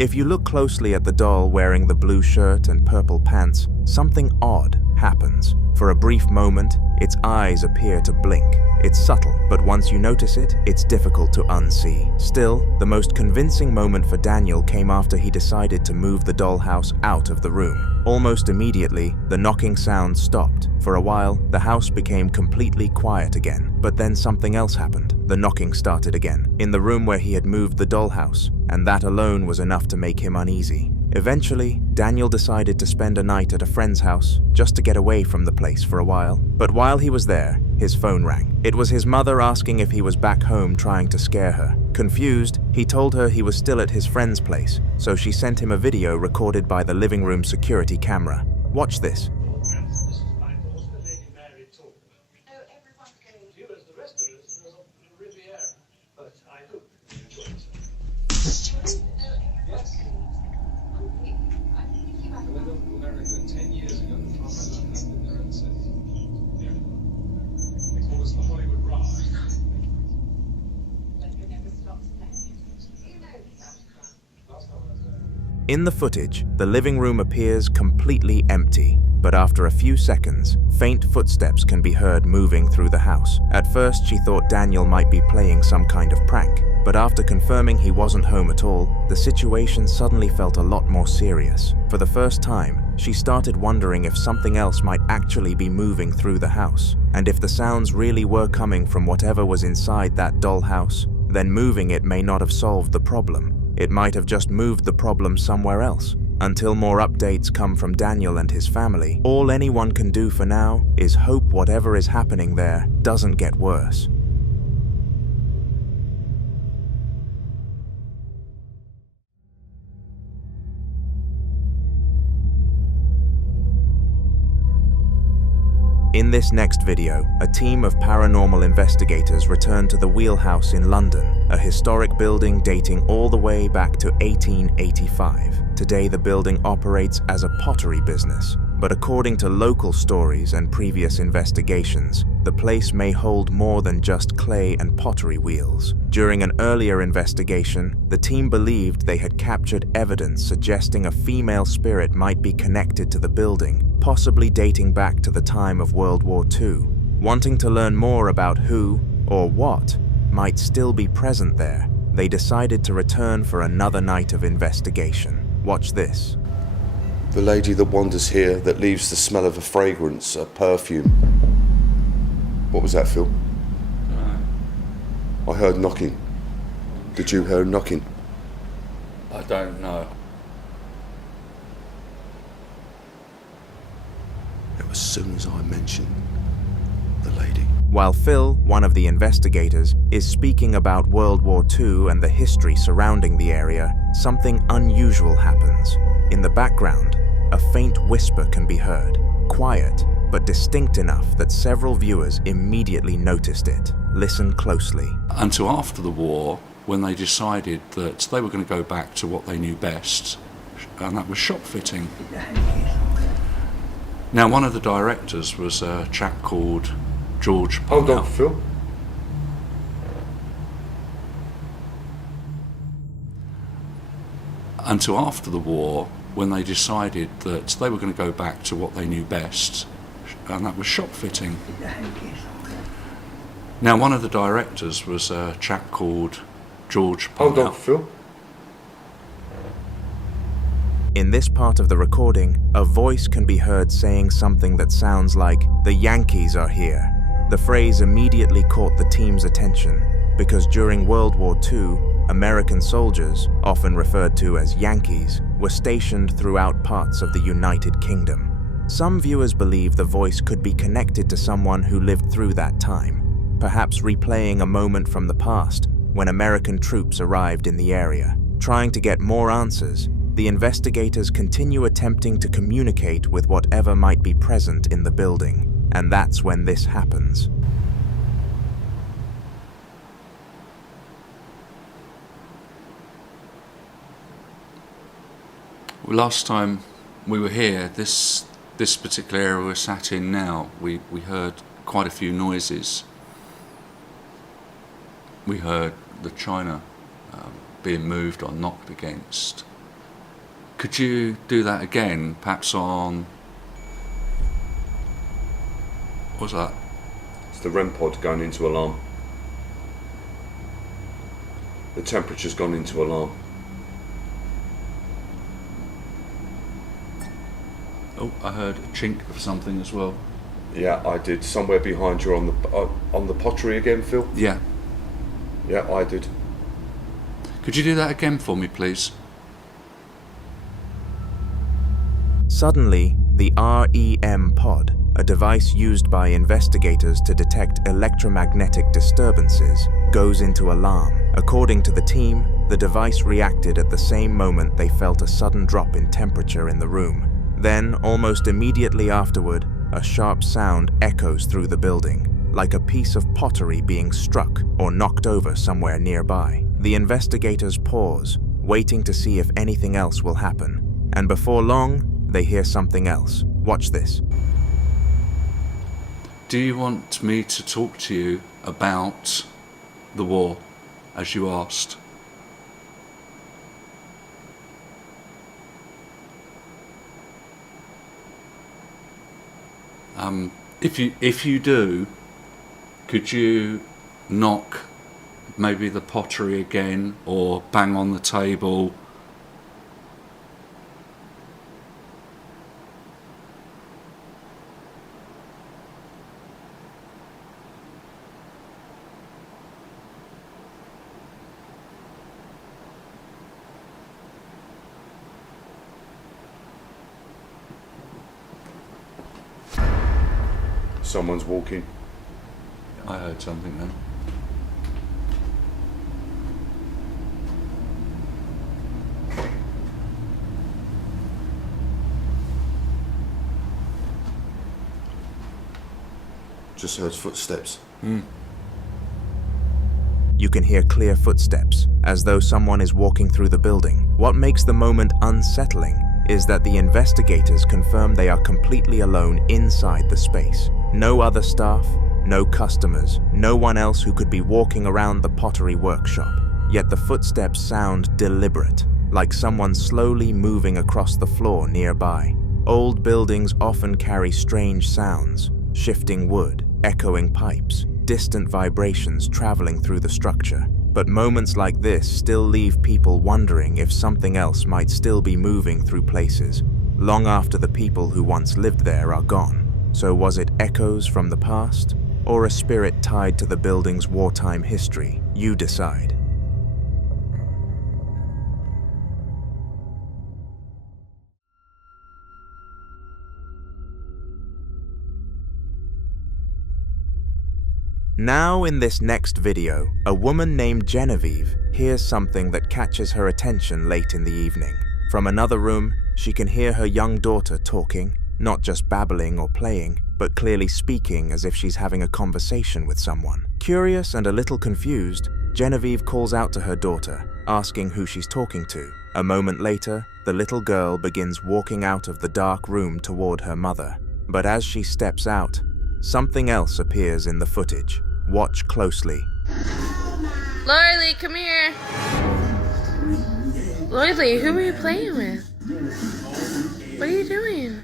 If you look closely at the doll wearing the blue shirt and purple pants, something odd happens. For a brief moment, its eyes appear to blink. It's subtle, but once you notice it, it's difficult to unsee. Still, the most convincing moment for Daniel came after he decided to move the dollhouse out of the room. Almost immediately, the knocking sound stopped. For a while, the house became completely quiet again. But then something else happened. The knocking started again, in the room where he had moved the dollhouse, and that alone was enough to make him uneasy. Eventually, Daniel decided to spend a night at a friend's house just to get away from the place for a while. But while he was there, his phone rang. It was his mother asking if he was back home trying to scare her. Confused, he told her he was still at his friend's place, so she sent him a video recorded by the living room security camera. Watch this. In the footage, the living room appears completely empty, but after a few seconds, faint footsteps can be heard moving through the house. At first, she thought Daniel might be playing some kind of prank, but after confirming he wasn't home at all, the situation suddenly felt a lot more serious. For the first time, she started wondering if something else might actually be moving through the house, and if the sounds really were coming from whatever was inside that dollhouse, then moving it may not have solved the problem. It might have just moved the problem somewhere else. Until more updates come from Daniel and his family, all anyone can do for now is hope whatever is happening there doesn't get worse. In this next video, a team of paranormal investigators return to the Wheelhouse in London, a historic building dating all the way back to 1885. Today, the building operates as a pottery business, but according to local stories and previous investigations, the place may hold more than just clay and pottery wheels. During an earlier investigation, the team believed they had captured evidence suggesting a female spirit might be connected to the building, possibly dating back to the time of World War II. Wanting to learn more about who, or what, might still be present there, they decided to return for another night of investigation. Watch this. The lady that wanders here that leaves the smell of a fragrance, a perfume. What was that, Phil? I heard knocking. Did you hear knocking? I don't know. As soon as I mentioned the lady. While Phil, one of the investigators, is speaking about World War II and the history surrounding the area, something unusual happens. In the background, a faint whisper can be heard, quiet, but distinct enough that several viewers immediately noticed it. Listen closely. Until after the war, when they decided that they were going to go back to what they knew best, and that was shop fitting. Now, one of the directors was a chap called George. Hold on, Phil. Until after the war, when they decided that they were going to go back to what they knew best, and that was shop fitting. Now, one of the directors was a chap called George. Hold on, Phil. In this part of the recording, a voice can be heard saying something that sounds like, "The Yankees are here." The phrase immediately caught the team's attention because during World War II, American soldiers, often referred to as Yankees, were stationed throughout parts of the United Kingdom. Some viewers believe the voice could be connected to someone who lived through that time, perhaps replaying a moment from the past when American troops arrived in the area. Trying to get more answers, the investigators continue attempting to communicate with whatever might be present in the building, and that's when this happens. Last time we were here, this particular area we're sat in now, we heard quite a few noises. We heard the china being moved or knocked against. Could you do that again, perhaps on... What's that? It's the REM pod going into alarm. The temperature's gone into alarm. Oh, I heard a chink of something as well. Yeah, I did. Somewhere behind you on the pottery again, Phil? Yeah. Yeah, I did. Could you do that again for me, please? Suddenly, the REM pod, a device used by investigators to detect electromagnetic disturbances, goes into alarm. According to the team, the device reacted at the same moment they felt a sudden drop in temperature in the room. Then, almost immediately afterward, a sharp sound echoes through the building, like a piece of pottery being struck or knocked over somewhere nearby. The investigators pause, waiting to see if anything else will happen. And before long, they hear something else. Watch this. Do you want me to talk to you about the war, as you asked? If you do, could you knock maybe the pottery again or bang on the table? Someone's walking. I heard something then. Just heard footsteps. You can hear clear footsteps, as though someone is walking through the building. What makes the moment unsettling is that the investigators confirm they are completely alone inside the space. No other staff, no customers, no one else who could be walking around the pottery workshop. Yet the footsteps sound deliberate, like someone slowly moving across the floor nearby. Old buildings often carry strange sounds, shifting wood, echoing pipes, distant vibrations traveling through the structure. But moments like this still leave people wondering if something else might still be moving through places, long after the people who once lived there are gone. So was it echoes from the past, or a spirit tied to the building's wartime history? You decide. Now in this next video, a woman named Genevieve hears something that catches her attention late in the evening. From another room, she can hear her young daughter talking, not just babbling or playing, but clearly speaking as if she's having a conversation with someone. Curious and a little confused, Genevieve calls out to her daughter, asking who she's talking to. A moment later, the little girl begins walking out of the dark room toward her mother. But as she steps out, something else appears in the footage. Watch closely. Lorelei, come here. Lorelei, who are you playing with? What are you doing?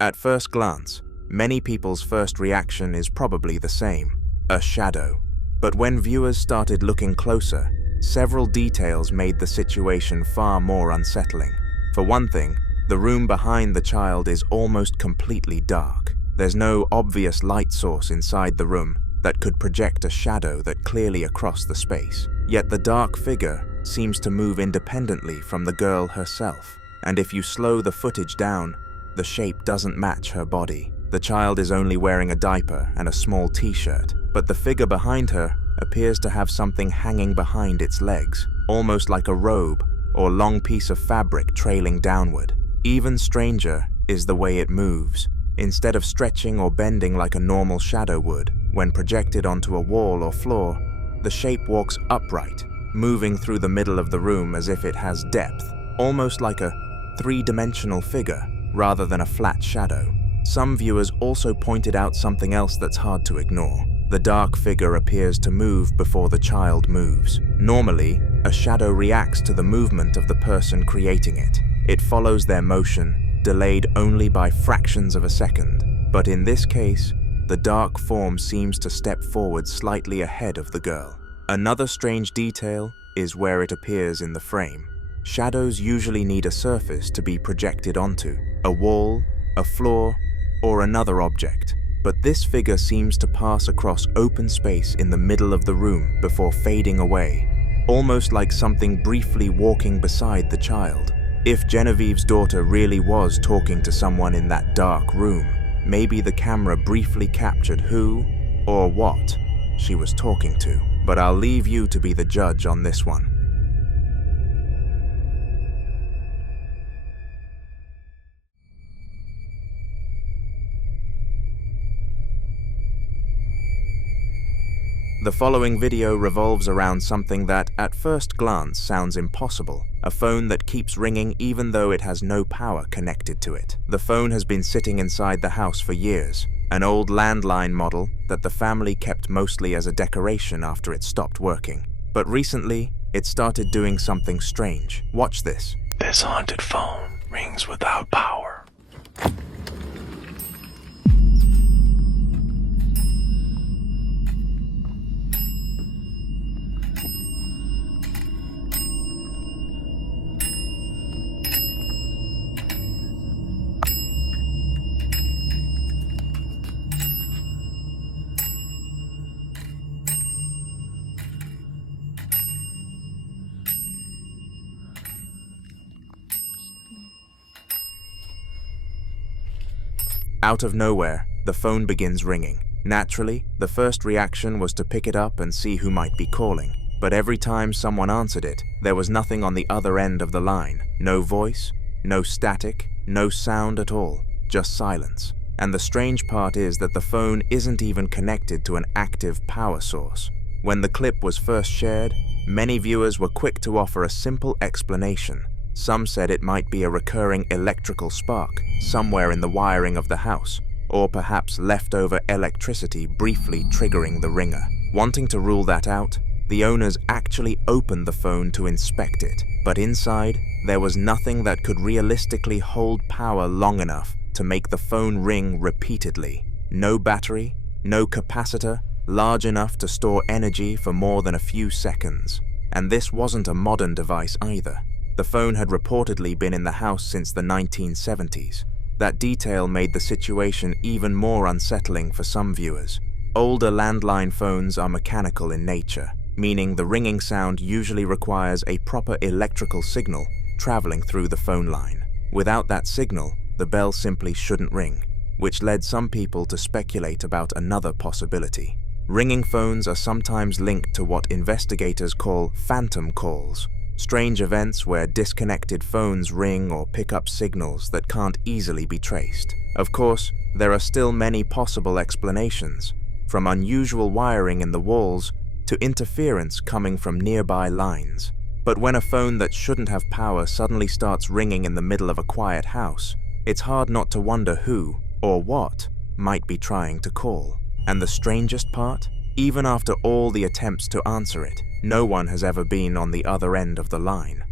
At first glance, many people's first reaction is probably the same, a shadow. But when viewers started looking closer, several details made the situation far more unsettling. For one thing, the room behind the child is almost completely dark. There's no obvious light source inside the room that could project a shadow that clearly across the space. Yet the dark figure seems to move independently from the girl herself. And if you slow the footage down, the shape doesn't match her body. The child is only wearing a diaper and a small t-shirt, but the figure behind her appears to have something hanging behind its legs, almost like a robe or long piece of fabric trailing downward. Even stranger is the way it moves. Instead of stretching or bending like a normal shadow would, when projected onto a wall or floor, the shape walks upright, moving through the middle of the room as if it has depth, almost like a three-dimensional figure rather than a flat shadow. Some viewers also pointed out something else that's hard to ignore. The dark figure appears to move before the child moves. Normally, a shadow reacts to the movement of the person creating it. It follows their motion, delayed only by fractions of a second. But in this case, the dark form seems to step forward slightly ahead of the girl. Another strange detail is where it appears in the frame. Shadows usually need a surface to be projected onto, a wall, a floor, or another object. But this figure seems to pass across open space in the middle of the room before fading away, almost like something briefly walking beside the child. If Genevieve's daughter really was talking to someone in that dark room, maybe the camera briefly captured who or what she was talking to. But I'll leave you to be the judge on this one. The following video revolves around something that, at first glance, sounds impossible. A phone that keeps ringing even though it has no power connected to it. The phone has been sitting inside the house for years, an old landline model that the family kept mostly as a decoration after it stopped working. But recently, it started doing something strange. Watch this. This haunted phone rings without power. Out of nowhere, the phone begins ringing. Naturally, the first reaction was to pick it up and see who might be calling. But every time someone answered it, there was nothing on the other end of the line. No voice, no static, no sound at all, just silence. And the strange part is that the phone isn't even connected to an active power source. When the clip was first shared, many viewers were quick to offer a simple explanation. Some said it might be a recurring electrical spark somewhere in the wiring of the house, or perhaps leftover electricity briefly triggering the ringer. Wanting to rule that out, the owners actually opened the phone to inspect it, but inside, there was nothing that could realistically hold power long enough to make the phone ring repeatedly. No battery, no capacitor, large enough to store energy for more than a few seconds. And this wasn't a modern device either. The phone had reportedly been in the house since the 1970s. That detail made the situation even more unsettling for some viewers. Older landline phones are mechanical in nature, meaning the ringing sound usually requires a proper electrical signal traveling through the phone line. Without that signal, the bell simply shouldn't ring, which led some people to speculate about another possibility. Ringing phones are sometimes linked to what investigators call phantom calls, strange events where disconnected phones ring or pick up signals that can't easily be traced. Of course, there are still many possible explanations, from unusual wiring in the walls to interference coming from nearby lines. But when a phone that shouldn't have power suddenly starts ringing in the middle of a quiet house, it's hard not to wonder who, or what, might be trying to call. And the strangest part? Even after all the attempts to answer it, no one has ever been on the other end of the line.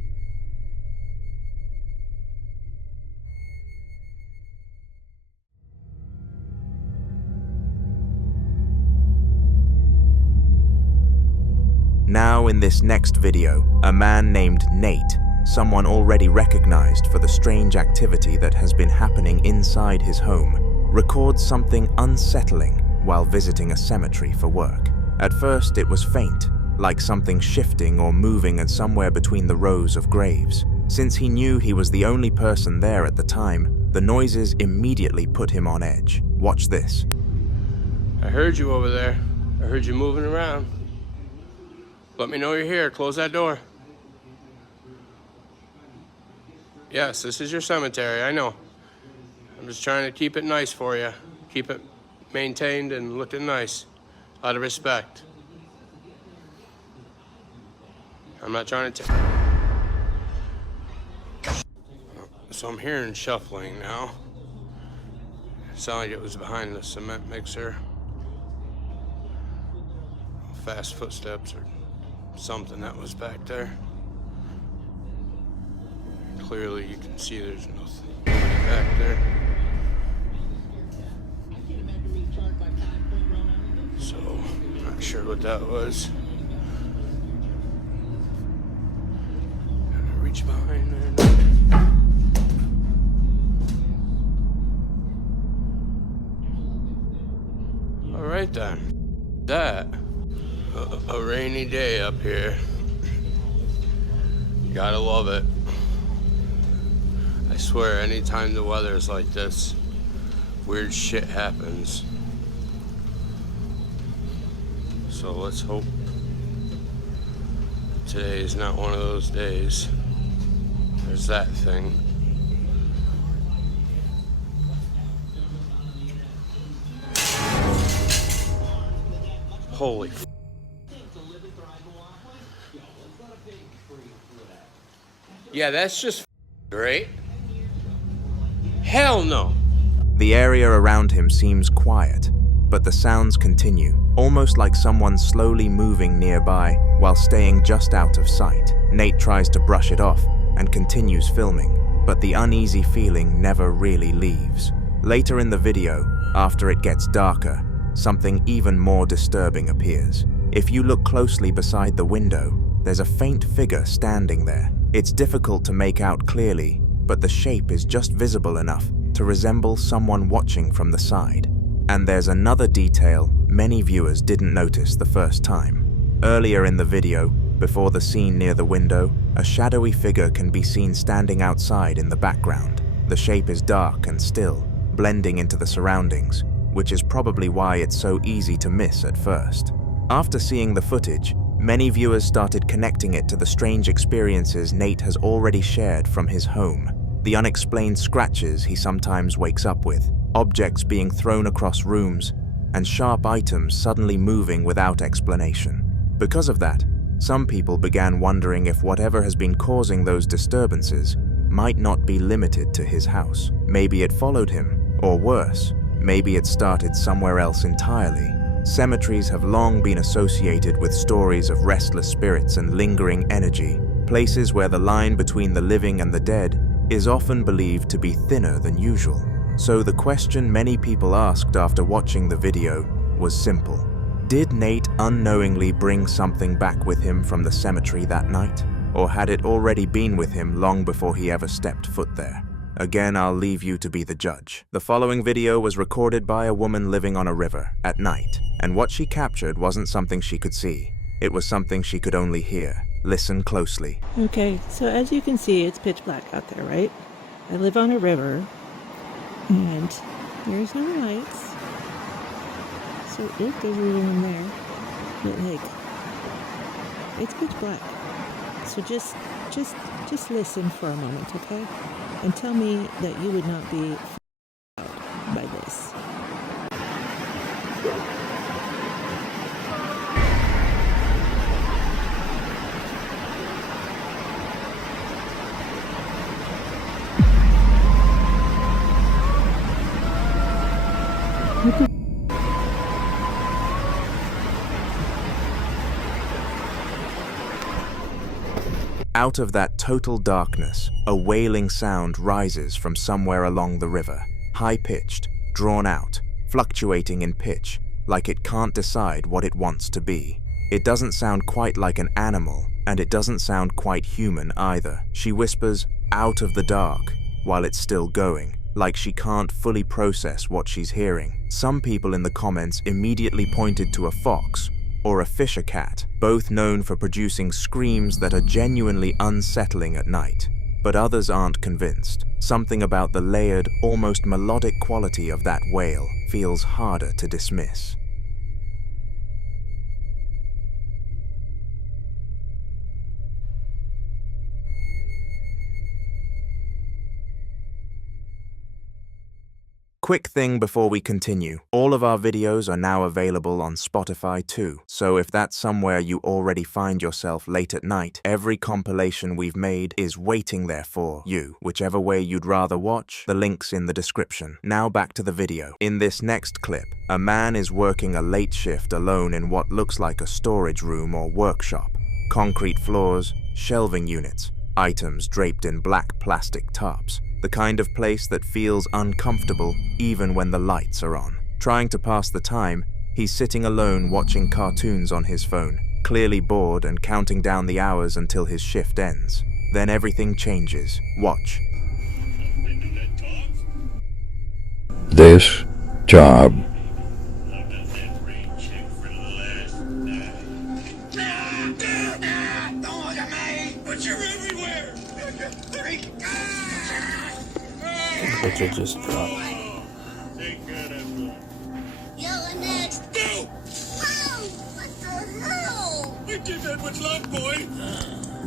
Now in this next video, a man named Nate, someone already recognized for the strange activity that has been happening inside his home, records something unsettling while visiting a cemetery for work. At first it was faint, like something shifting or moving at somewhere between the rows of graves. Since he knew he was the only person there at the time, the noises immediately put him on edge. Watch this. I heard you over there. I heard you moving around. Let me know you're here. Close that door. Yes, this is your cemetery, I know. I'm just trying to keep it nice for you. Keep it maintained and looking nice, out of respect. I'm not trying to So I'm hearing shuffling now. It sounded like it was behind the cement mixer. Fast footsteps or something that was back there. Clearly you can see there's nothing back there. So, not sure what that was. Reach behind there. All right then. That, a rainy day up here. Gotta love it. I swear, anytime the weather's like this, weird shit happens. So let's hope today is not one of those days. There's that thing. Holy f***. Yeah, that's just great. Hell no. The area around him seems quiet, but the sounds continue, almost like someone slowly moving nearby while staying just out of sight. Nate tries to brush it off and continues filming, but the uneasy feeling never really leaves. Later in the video, after it gets darker, something even more disturbing appears. If you look closely beside the window, there's a faint figure standing there. It's difficult to make out clearly, but the shape is just visible enough to resemble someone watching from the side. And there's another detail many viewers didn't notice the first time. Earlier in the video, before the scene near the window, a shadowy figure can be seen standing outside in the background. The shape is dark and still, blending into the surroundings, which is probably why it's so easy to miss at first. After seeing the footage, many viewers started connecting it to the strange experiences Nate has already shared from his home, the unexplained scratches he sometimes wakes up with, objects being thrown across rooms, and sharp items suddenly moving without explanation. Because of that, some people began wondering if whatever has been causing those disturbances might not be limited to his house. Maybe it followed him, or worse, maybe it started somewhere else entirely. Cemeteries have long been associated with stories of restless spirits and lingering energy, places where the line between the living and the dead is often believed to be thinner than usual. So the question many people asked after watching the video was simple. Did Nate unknowingly bring something back with him from the cemetery that night? Or had it already been with him long before he ever stepped foot there? Again, I'll leave you to be the judge. The following video was recorded by a woman living on a river at night, and what she captured wasn't something she could see. It was something she could only hear. Listen closely. Okay, so as you can see, it's pitch black out there, right? I live on a river, and there's no lights. So there's everyone there, but like, it's pitch black. So just listen for a moment, okay? And tell me that you would not be out by this. Out of that total darkness, a wailing sound rises from somewhere along the river, high-pitched, drawn out, fluctuating in pitch, like it can't decide what it wants to be. It doesn't sound quite like an animal, and it doesn't sound quite human either. She whispers, "out of the dark," while it's still going, like she can't fully process what she's hearing. Some people in the comments immediately pointed to a fox, or a fisher cat, both known for producing screams that are genuinely unsettling at night. But others aren't convinced. Something about the layered, almost melodic quality of that wail feels harder to dismiss. Quick thing before we continue, all of our videos are now available on Spotify too, so if that's somewhere you already find yourself late at night, every compilation we've made is waiting there for you. Whichever way you'd rather watch, the link's in the description. Now back to the video. In this next clip, a man is working a late shift alone in what looks like a storage room or workshop. Concrete floors, shelving units, items draped in black plastic tarps. The kind of place that feels uncomfortable even when the lights are on. Trying to pass the time, he's sitting alone watching cartoons on his phone, clearly bored and counting down the hours until his shift ends. Then everything changes. Watch. This job Richard just dropped. Yelling next. No! Oh, what the hell? I did that with love, boy.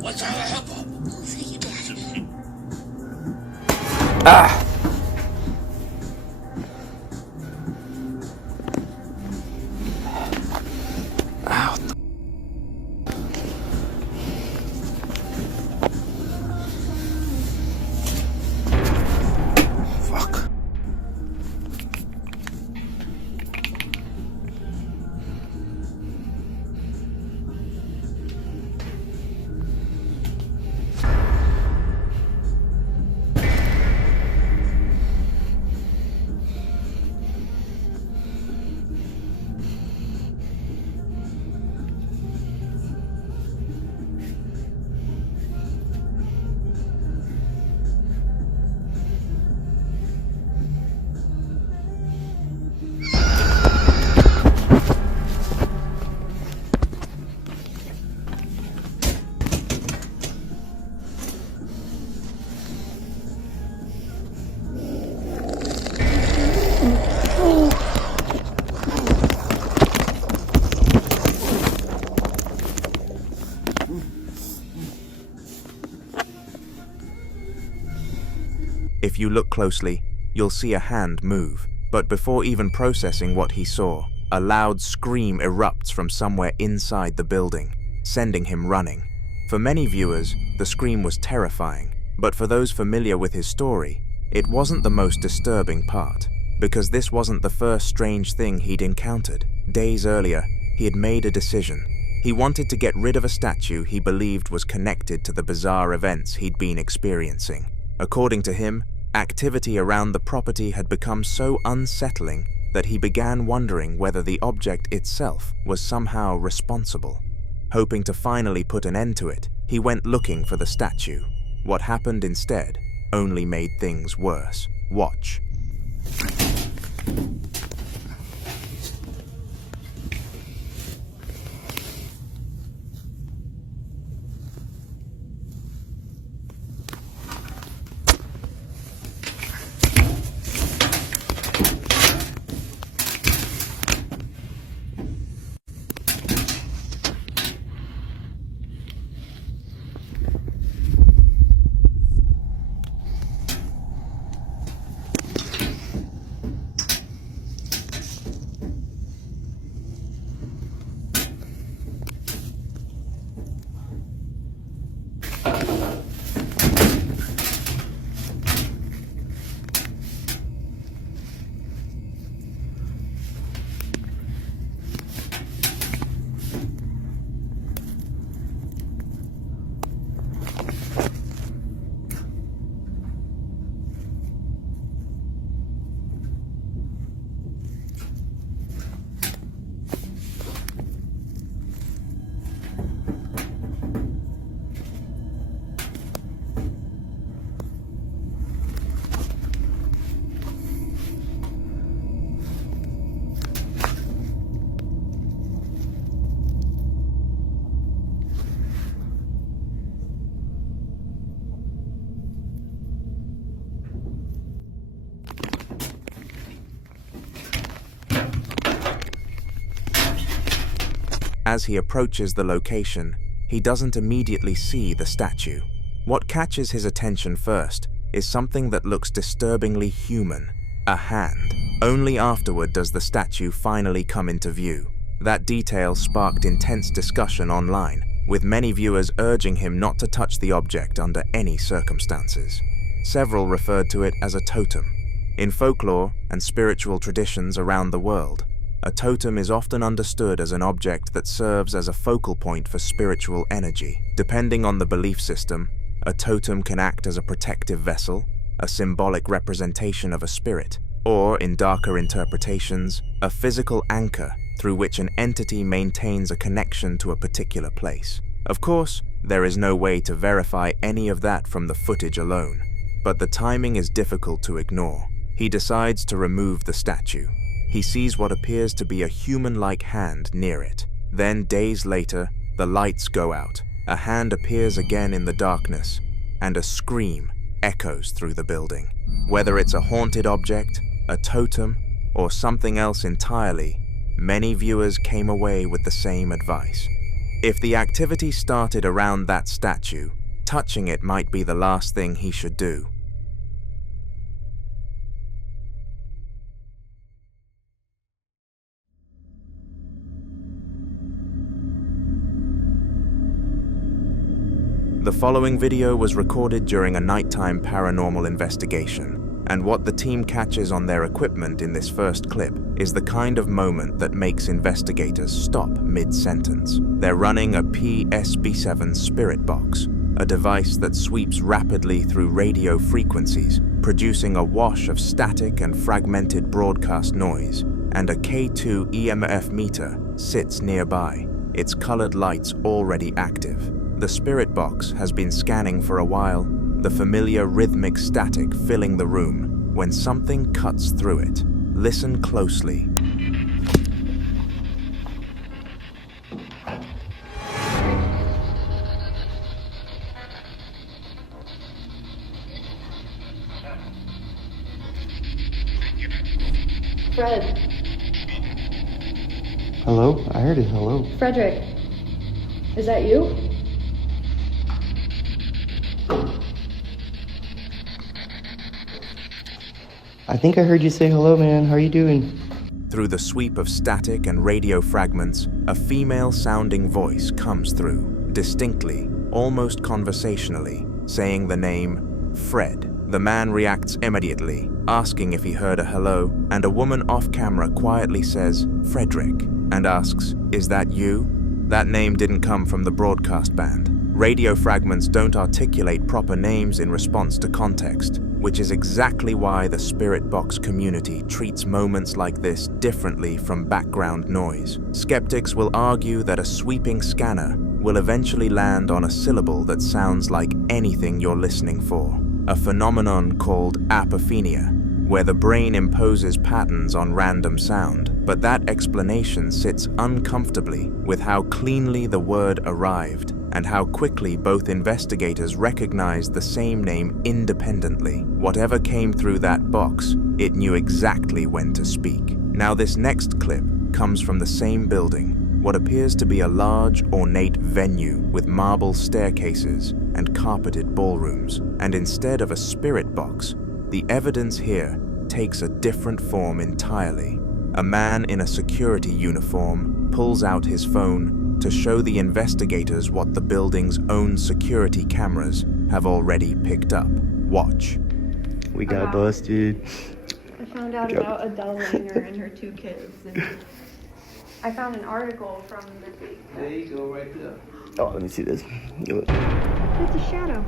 What's all the hubbub? We'll see you, Daddy. Ah! Ow. If you look closely, you'll see a hand move, But before even processing what he saw, a loud scream erupts from somewhere inside the building, sending him running. For many viewers, the scream was terrifying, but for those familiar with his story, it wasn't the most disturbing part, because this wasn't the first strange thing he'd encountered. Days earlier, he had made a decision. He wanted to get rid of a statue he believed was connected to the bizarre events he'd been experiencing. According to him, activity around the property had become so unsettling that he began wondering whether the object itself was somehow responsible. Hoping to finally put an end to it, he went looking for the statue. What happened instead only made things worse. Watch. As he approaches the location, he doesn't immediately see the statue. What catches his attention first is something that looks disturbingly human, a hand. Only afterward does the statue finally come into view. That detail sparked intense discussion online, with many viewers urging him not to touch the object under any circumstances. Several referred to it as a totem. In folklore and spiritual traditions around the world, a totem is often understood as an object that serves as a focal point for spiritual energy. Depending on the belief system, a totem can act as a protective vessel, a symbolic representation of a spirit, or, in darker interpretations, a physical anchor through which an entity maintains a connection to a particular place. Of course, there is no way to verify any of that from the footage alone, but the timing is difficult to ignore. He decides to remove the statue. He sees what appears to be a human-like hand near it. Then, days later, the lights go out. A hand appears again in the darkness, and a scream echoes through the building. Whether it's a haunted object, a totem, or something else entirely, many viewers came away with the same advice. If the activity started around that statue, touching it might be the last thing he should do. The following video was recorded during a nighttime paranormal investigation, and what the team catches on their equipment in this first clip is the kind of moment that makes investigators stop mid-sentence. They're running a PSB7 spirit box, a device that sweeps rapidly through radio frequencies, producing a wash of static and fragmented broadcast noise, and a K2 EMF meter sits nearby, its colored lights already active. The spirit box has been scanning for a while, the familiar rhythmic static filling the room, when something cuts through it. Listen closely. Fred. Hello? I heard it. Hello. Frederick. Is that you? I think I heard you say hello, man. How are you doing? Through the sweep of static and radio fragments, a female-sounding voice comes through, distinctly, almost conversationally, saying the name Fred. The man reacts immediately, asking if he heard a hello, and a woman off-camera quietly says, Frederick, and asks, "Is that you?" That name didn't come from the broadcast band. Radio fragments don't articulate proper names in response to context, which is exactly why the spirit box community treats moments like this differently from background noise. Skeptics will argue that a sweeping scanner will eventually land on a syllable that sounds like anything you're listening for, a phenomenon called apophenia, where the brain imposes patterns on random sound, but that explanation sits uncomfortably with how cleanly the word arrived and how quickly both investigators recognized the same name independently. Whatever came through that box, it knew exactly when to speak. Now this next clip comes from the same building, what appears to be a large, ornate venue with marble staircases and carpeted ballrooms, and instead of a spirit box, the evidence here takes a different form entirely. A man in a security uniform pulls out his phone to show the investigators what the building's own security cameras have already picked up. Watch. We got busted. I found out about Adele Langer and her 2 kids. And I found an article from the... There you go, right there. Oh, let me see this. That's a shadow.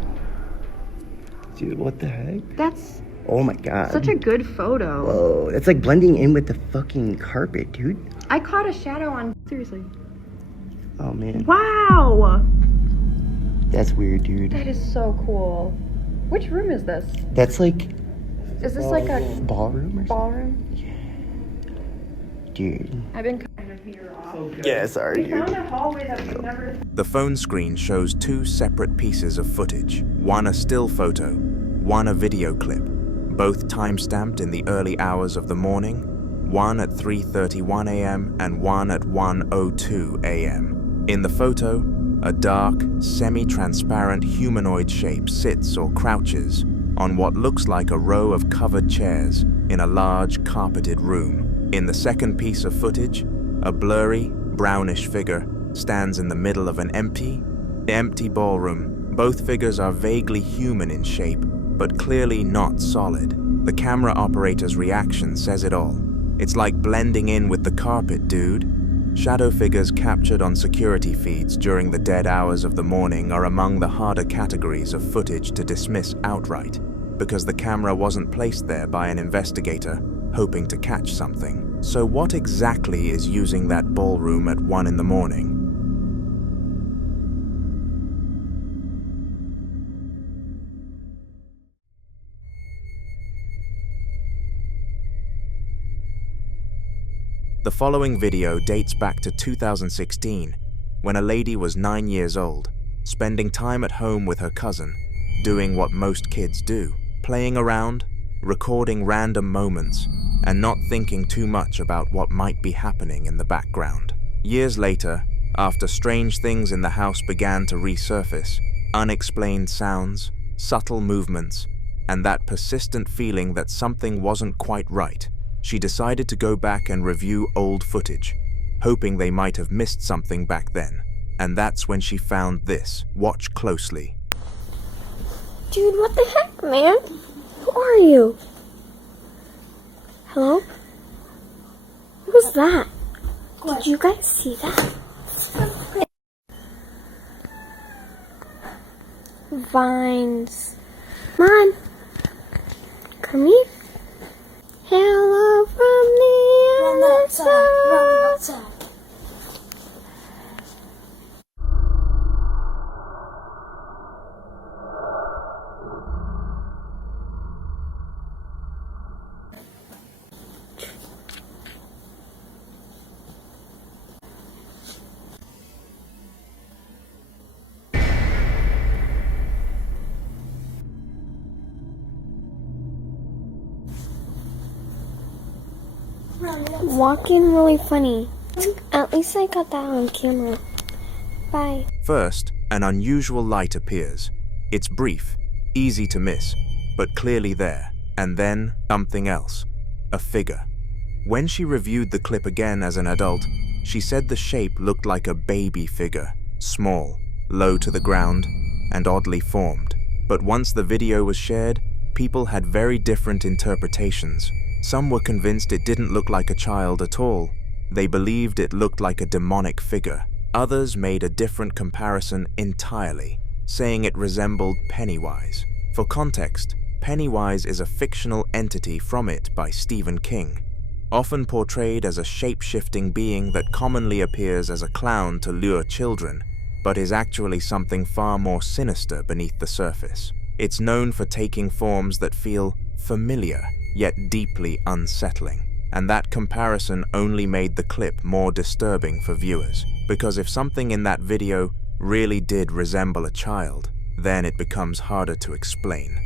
Dude, what the heck? That's... Oh my god. Such a good photo. Whoa, that's like blending in with the fucking carpet, dude. I caught a shadow on... Seriously. Oh man. Wow! That's weird, dude. That is so cool. Which room is this? That's like... Is this like a... Ballroom or something? Ballroom? Dude. I've been kind of here off. Yeah, sorry, We found a hallway that we've never... The phone screen shows 2 separate pieces of footage, one a still photo, one a video clip, both time-stamped in the early hours of the morning, one at 3:31 a.m. and one at 1:02 a.m. In the photo, a dark, semi-transparent humanoid shape sits or crouches on what looks like a row of covered chairs in a large carpeted room. In the second piece of footage, a blurry, brownish figure stands in the middle of an empty ballroom. Both figures are vaguely human in shape, but clearly not solid. The camera operator's reaction says it all. It's like blending in with the carpet, dude. Shadow figures captured on security feeds during the dead hours of the morning are among the harder categories of footage to dismiss outright, because the camera wasn't placed there by an investigator hoping to catch something. So what exactly is using that ballroom at 1 in the morning? The following video dates back to 2016, when a lady was 9 years old, spending time at home with her cousin, doing what most kids do, playing around, recording random moments, and not thinking too much about what might be happening in the background. Years later, after strange things in the house began to resurface, unexplained sounds, subtle movements, and that persistent feeling that something wasn't quite right, she decided to go back and review old footage, hoping they might have missed something back then. And that's when she found this. Watch closely. Dude, what the heck, man? Who are you? Hello? What was that? Did you guys see that? Vines. Come on. Come here. Hello from the other side. Run outside. Walking really funny. At least I got that on camera. Bye. First, an unusual light appears. It's brief, easy to miss, but clearly there. and then something else, a figure. When she reviewed the clip again as an adult, she said the shape looked like a baby figure, small, low to the ground, and oddly formed. But once the video was shared, people had very different interpretations. Some were convinced it didn't look like a child at all. They believed it looked like a demonic figure. Others made a different comparison entirely, saying it resembled Pennywise. For context, Pennywise is a fictional entity from It by Stephen King, often portrayed as a shape-shifting being that commonly appears as a clown to lure children, but is actually something far more sinister beneath the surface. It's known for taking forms that feel familiar, yet deeply unsettling. And that comparison only made the clip more disturbing for viewers, because if something in that video really did resemble a child, then it becomes harder to explain.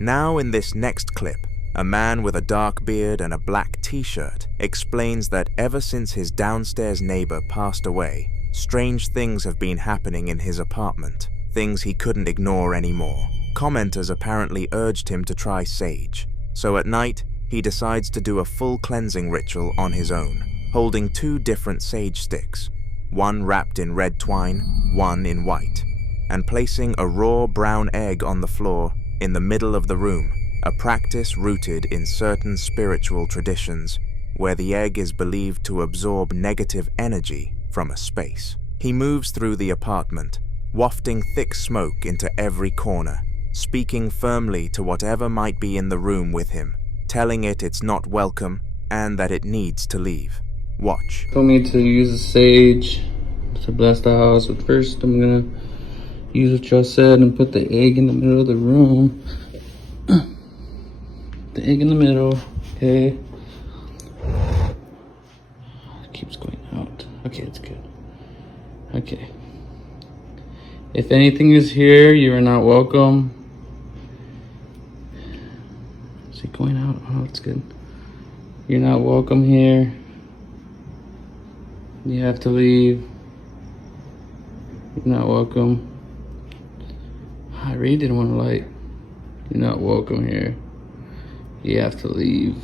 Now in this next clip, a man with a dark beard and a black t-shirt explains that ever since his downstairs neighbor passed away, strange things have been happening in his apartment, things he couldn't ignore anymore. Commenters apparently urged him to try sage, so at night, he decides to do a full cleansing ritual on his own, holding 2 different sage sticks, one wrapped in red twine, one in white, and placing a raw brown egg on the floor in the middle of the room, a practice rooted in certain spiritual traditions where the egg is believed to absorb negative energy from a space. He moves through the apartment, wafting thick smoke into every corner, speaking firmly to whatever might be in the room with him, telling it it's not welcome and that it needs to leave. Watch. Told me to use a sage to bless the house, but first I'm gonna use what y'all said and put the egg in the middle of the room. The egg in the middle, okay. It keeps going out. Okay, it's good. Okay. If anything is here, you are not welcome. Is it going out? Oh, it's good. You're not welcome here. You have to leave. You're not welcome. I really didn't want to light. You're not welcome here. You have to leave.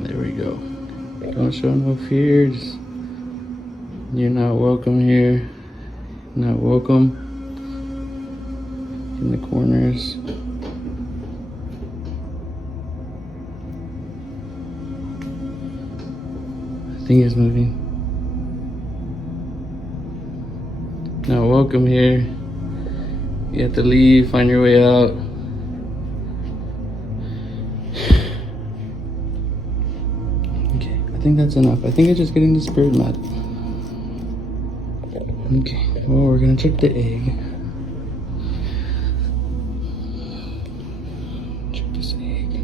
There we go. Don't show no fear. Just, you're not welcome here. You're not welcome in the corners. I think it's moving. Not welcome here. You have to leave, find your way out. Okay, I think that's enough. I think I'm just getting the spirit mad. Okay, well, we're gonna check the egg. Check this egg.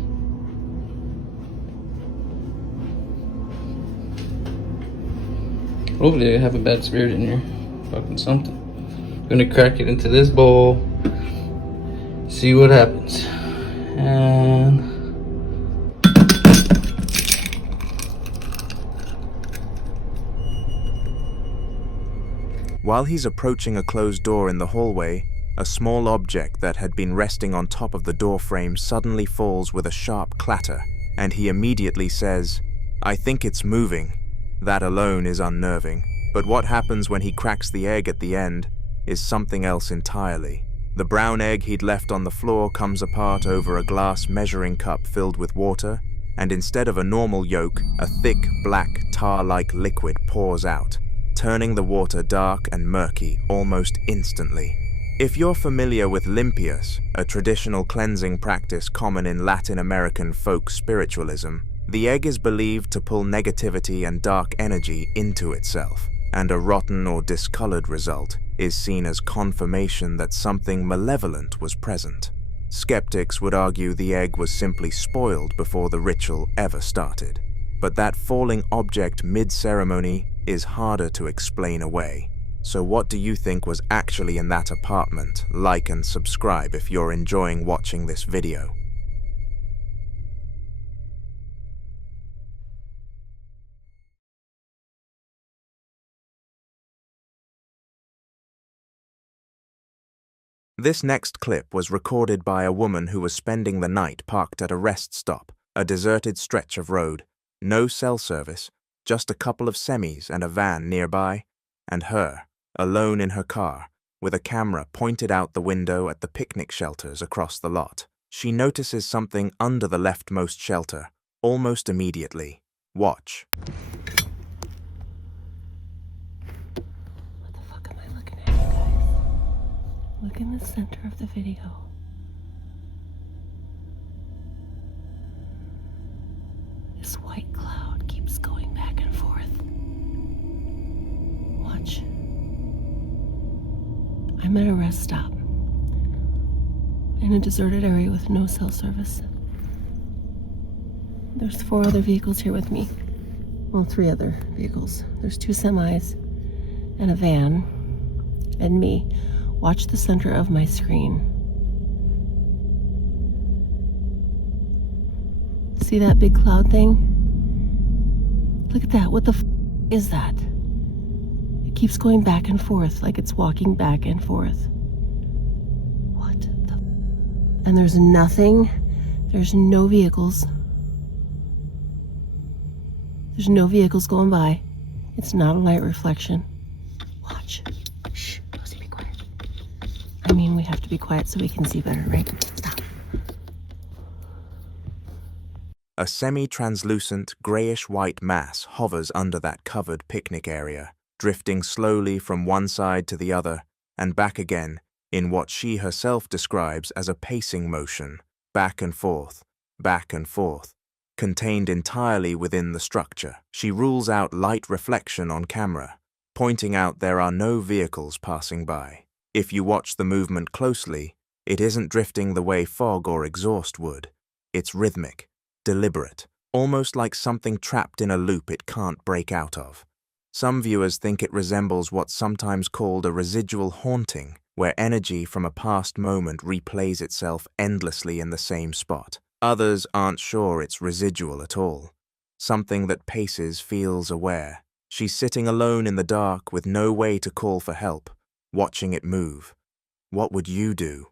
Hopefully I have a bad spirit in here. Fucking something. I'm gonna crack it into this bowl, see what happens. And while he's approaching a closed door in the hallway, a small object that had been resting on top of the door frame suddenly falls with a sharp clatter, and he immediately says, "I think it's moving." That alone is unnerving, but what happens when he cracks the egg at the end is something else entirely. The brown egg he'd left on the floor comes apart over a glass measuring cup filled with water, and instead of a normal yolk, a thick, black, tar-like liquid pours out, turning the water dark and murky almost instantly. If you're familiar with limpias, a traditional cleansing practice common in Latin American folk spiritualism, the egg is believed to pull negativity and dark energy into itself, and a rotten or discolored result is seen as confirmation that something malevolent was present. Skeptics would argue the egg was simply spoiled before the ritual ever started. But that falling object mid-ceremony is harder to explain away. So what do you think was actually in that apartment? Like and subscribe if you're enjoying watching this video. This next clip was recorded by a woman who was spending the night parked at a rest stop, a deserted stretch of road. No cell service, just a couple of semis and a van nearby, and her, alone in her car, with a camera pointed out the window at the picnic shelters across the lot. She notices something under the leftmost shelter, almost immediately. Watch. What the fuck am I looking at, you guys? Look in the center of the video. This white cloud keeps going back and forth. Watch. I'm at a rest stop in a deserted area with no cell service. There's 4 other vehicles here with me. Well, 3 other vehicles. There's 2 semis and a van and me. Watch the center of my screen. See that big cloud thing? Look at that. What the f is that? It keeps going back and forth like it's walking back and forth. What the f? And there's nothing. There's no vehicles. There's no vehicles going by. It's not a light reflection. Watch. Shh. Rosie, be quiet. I mean, we have to be quiet so we can see better, right? Stop. A semi-translucent, grayish-white mass hovers under that covered picnic area, drifting slowly from one side to the other and back again in what she herself describes as a pacing motion, back and forth, contained entirely within the structure. She rules out light reflection on camera, pointing out there are no vehicles passing by. If you watch the movement closely, it isn't drifting the way fog or exhaust would. It's rhythmic, deliberate, almost like something trapped in a loop it can't break out of. Some viewers think it resembles what's sometimes called a residual haunting, where energy from a past moment replays itself endlessly in the same spot. Others aren't sure it's residual at all. Something that paces, feels aware. She's sitting alone in the dark with no way to call for help, watching it move. What would you do?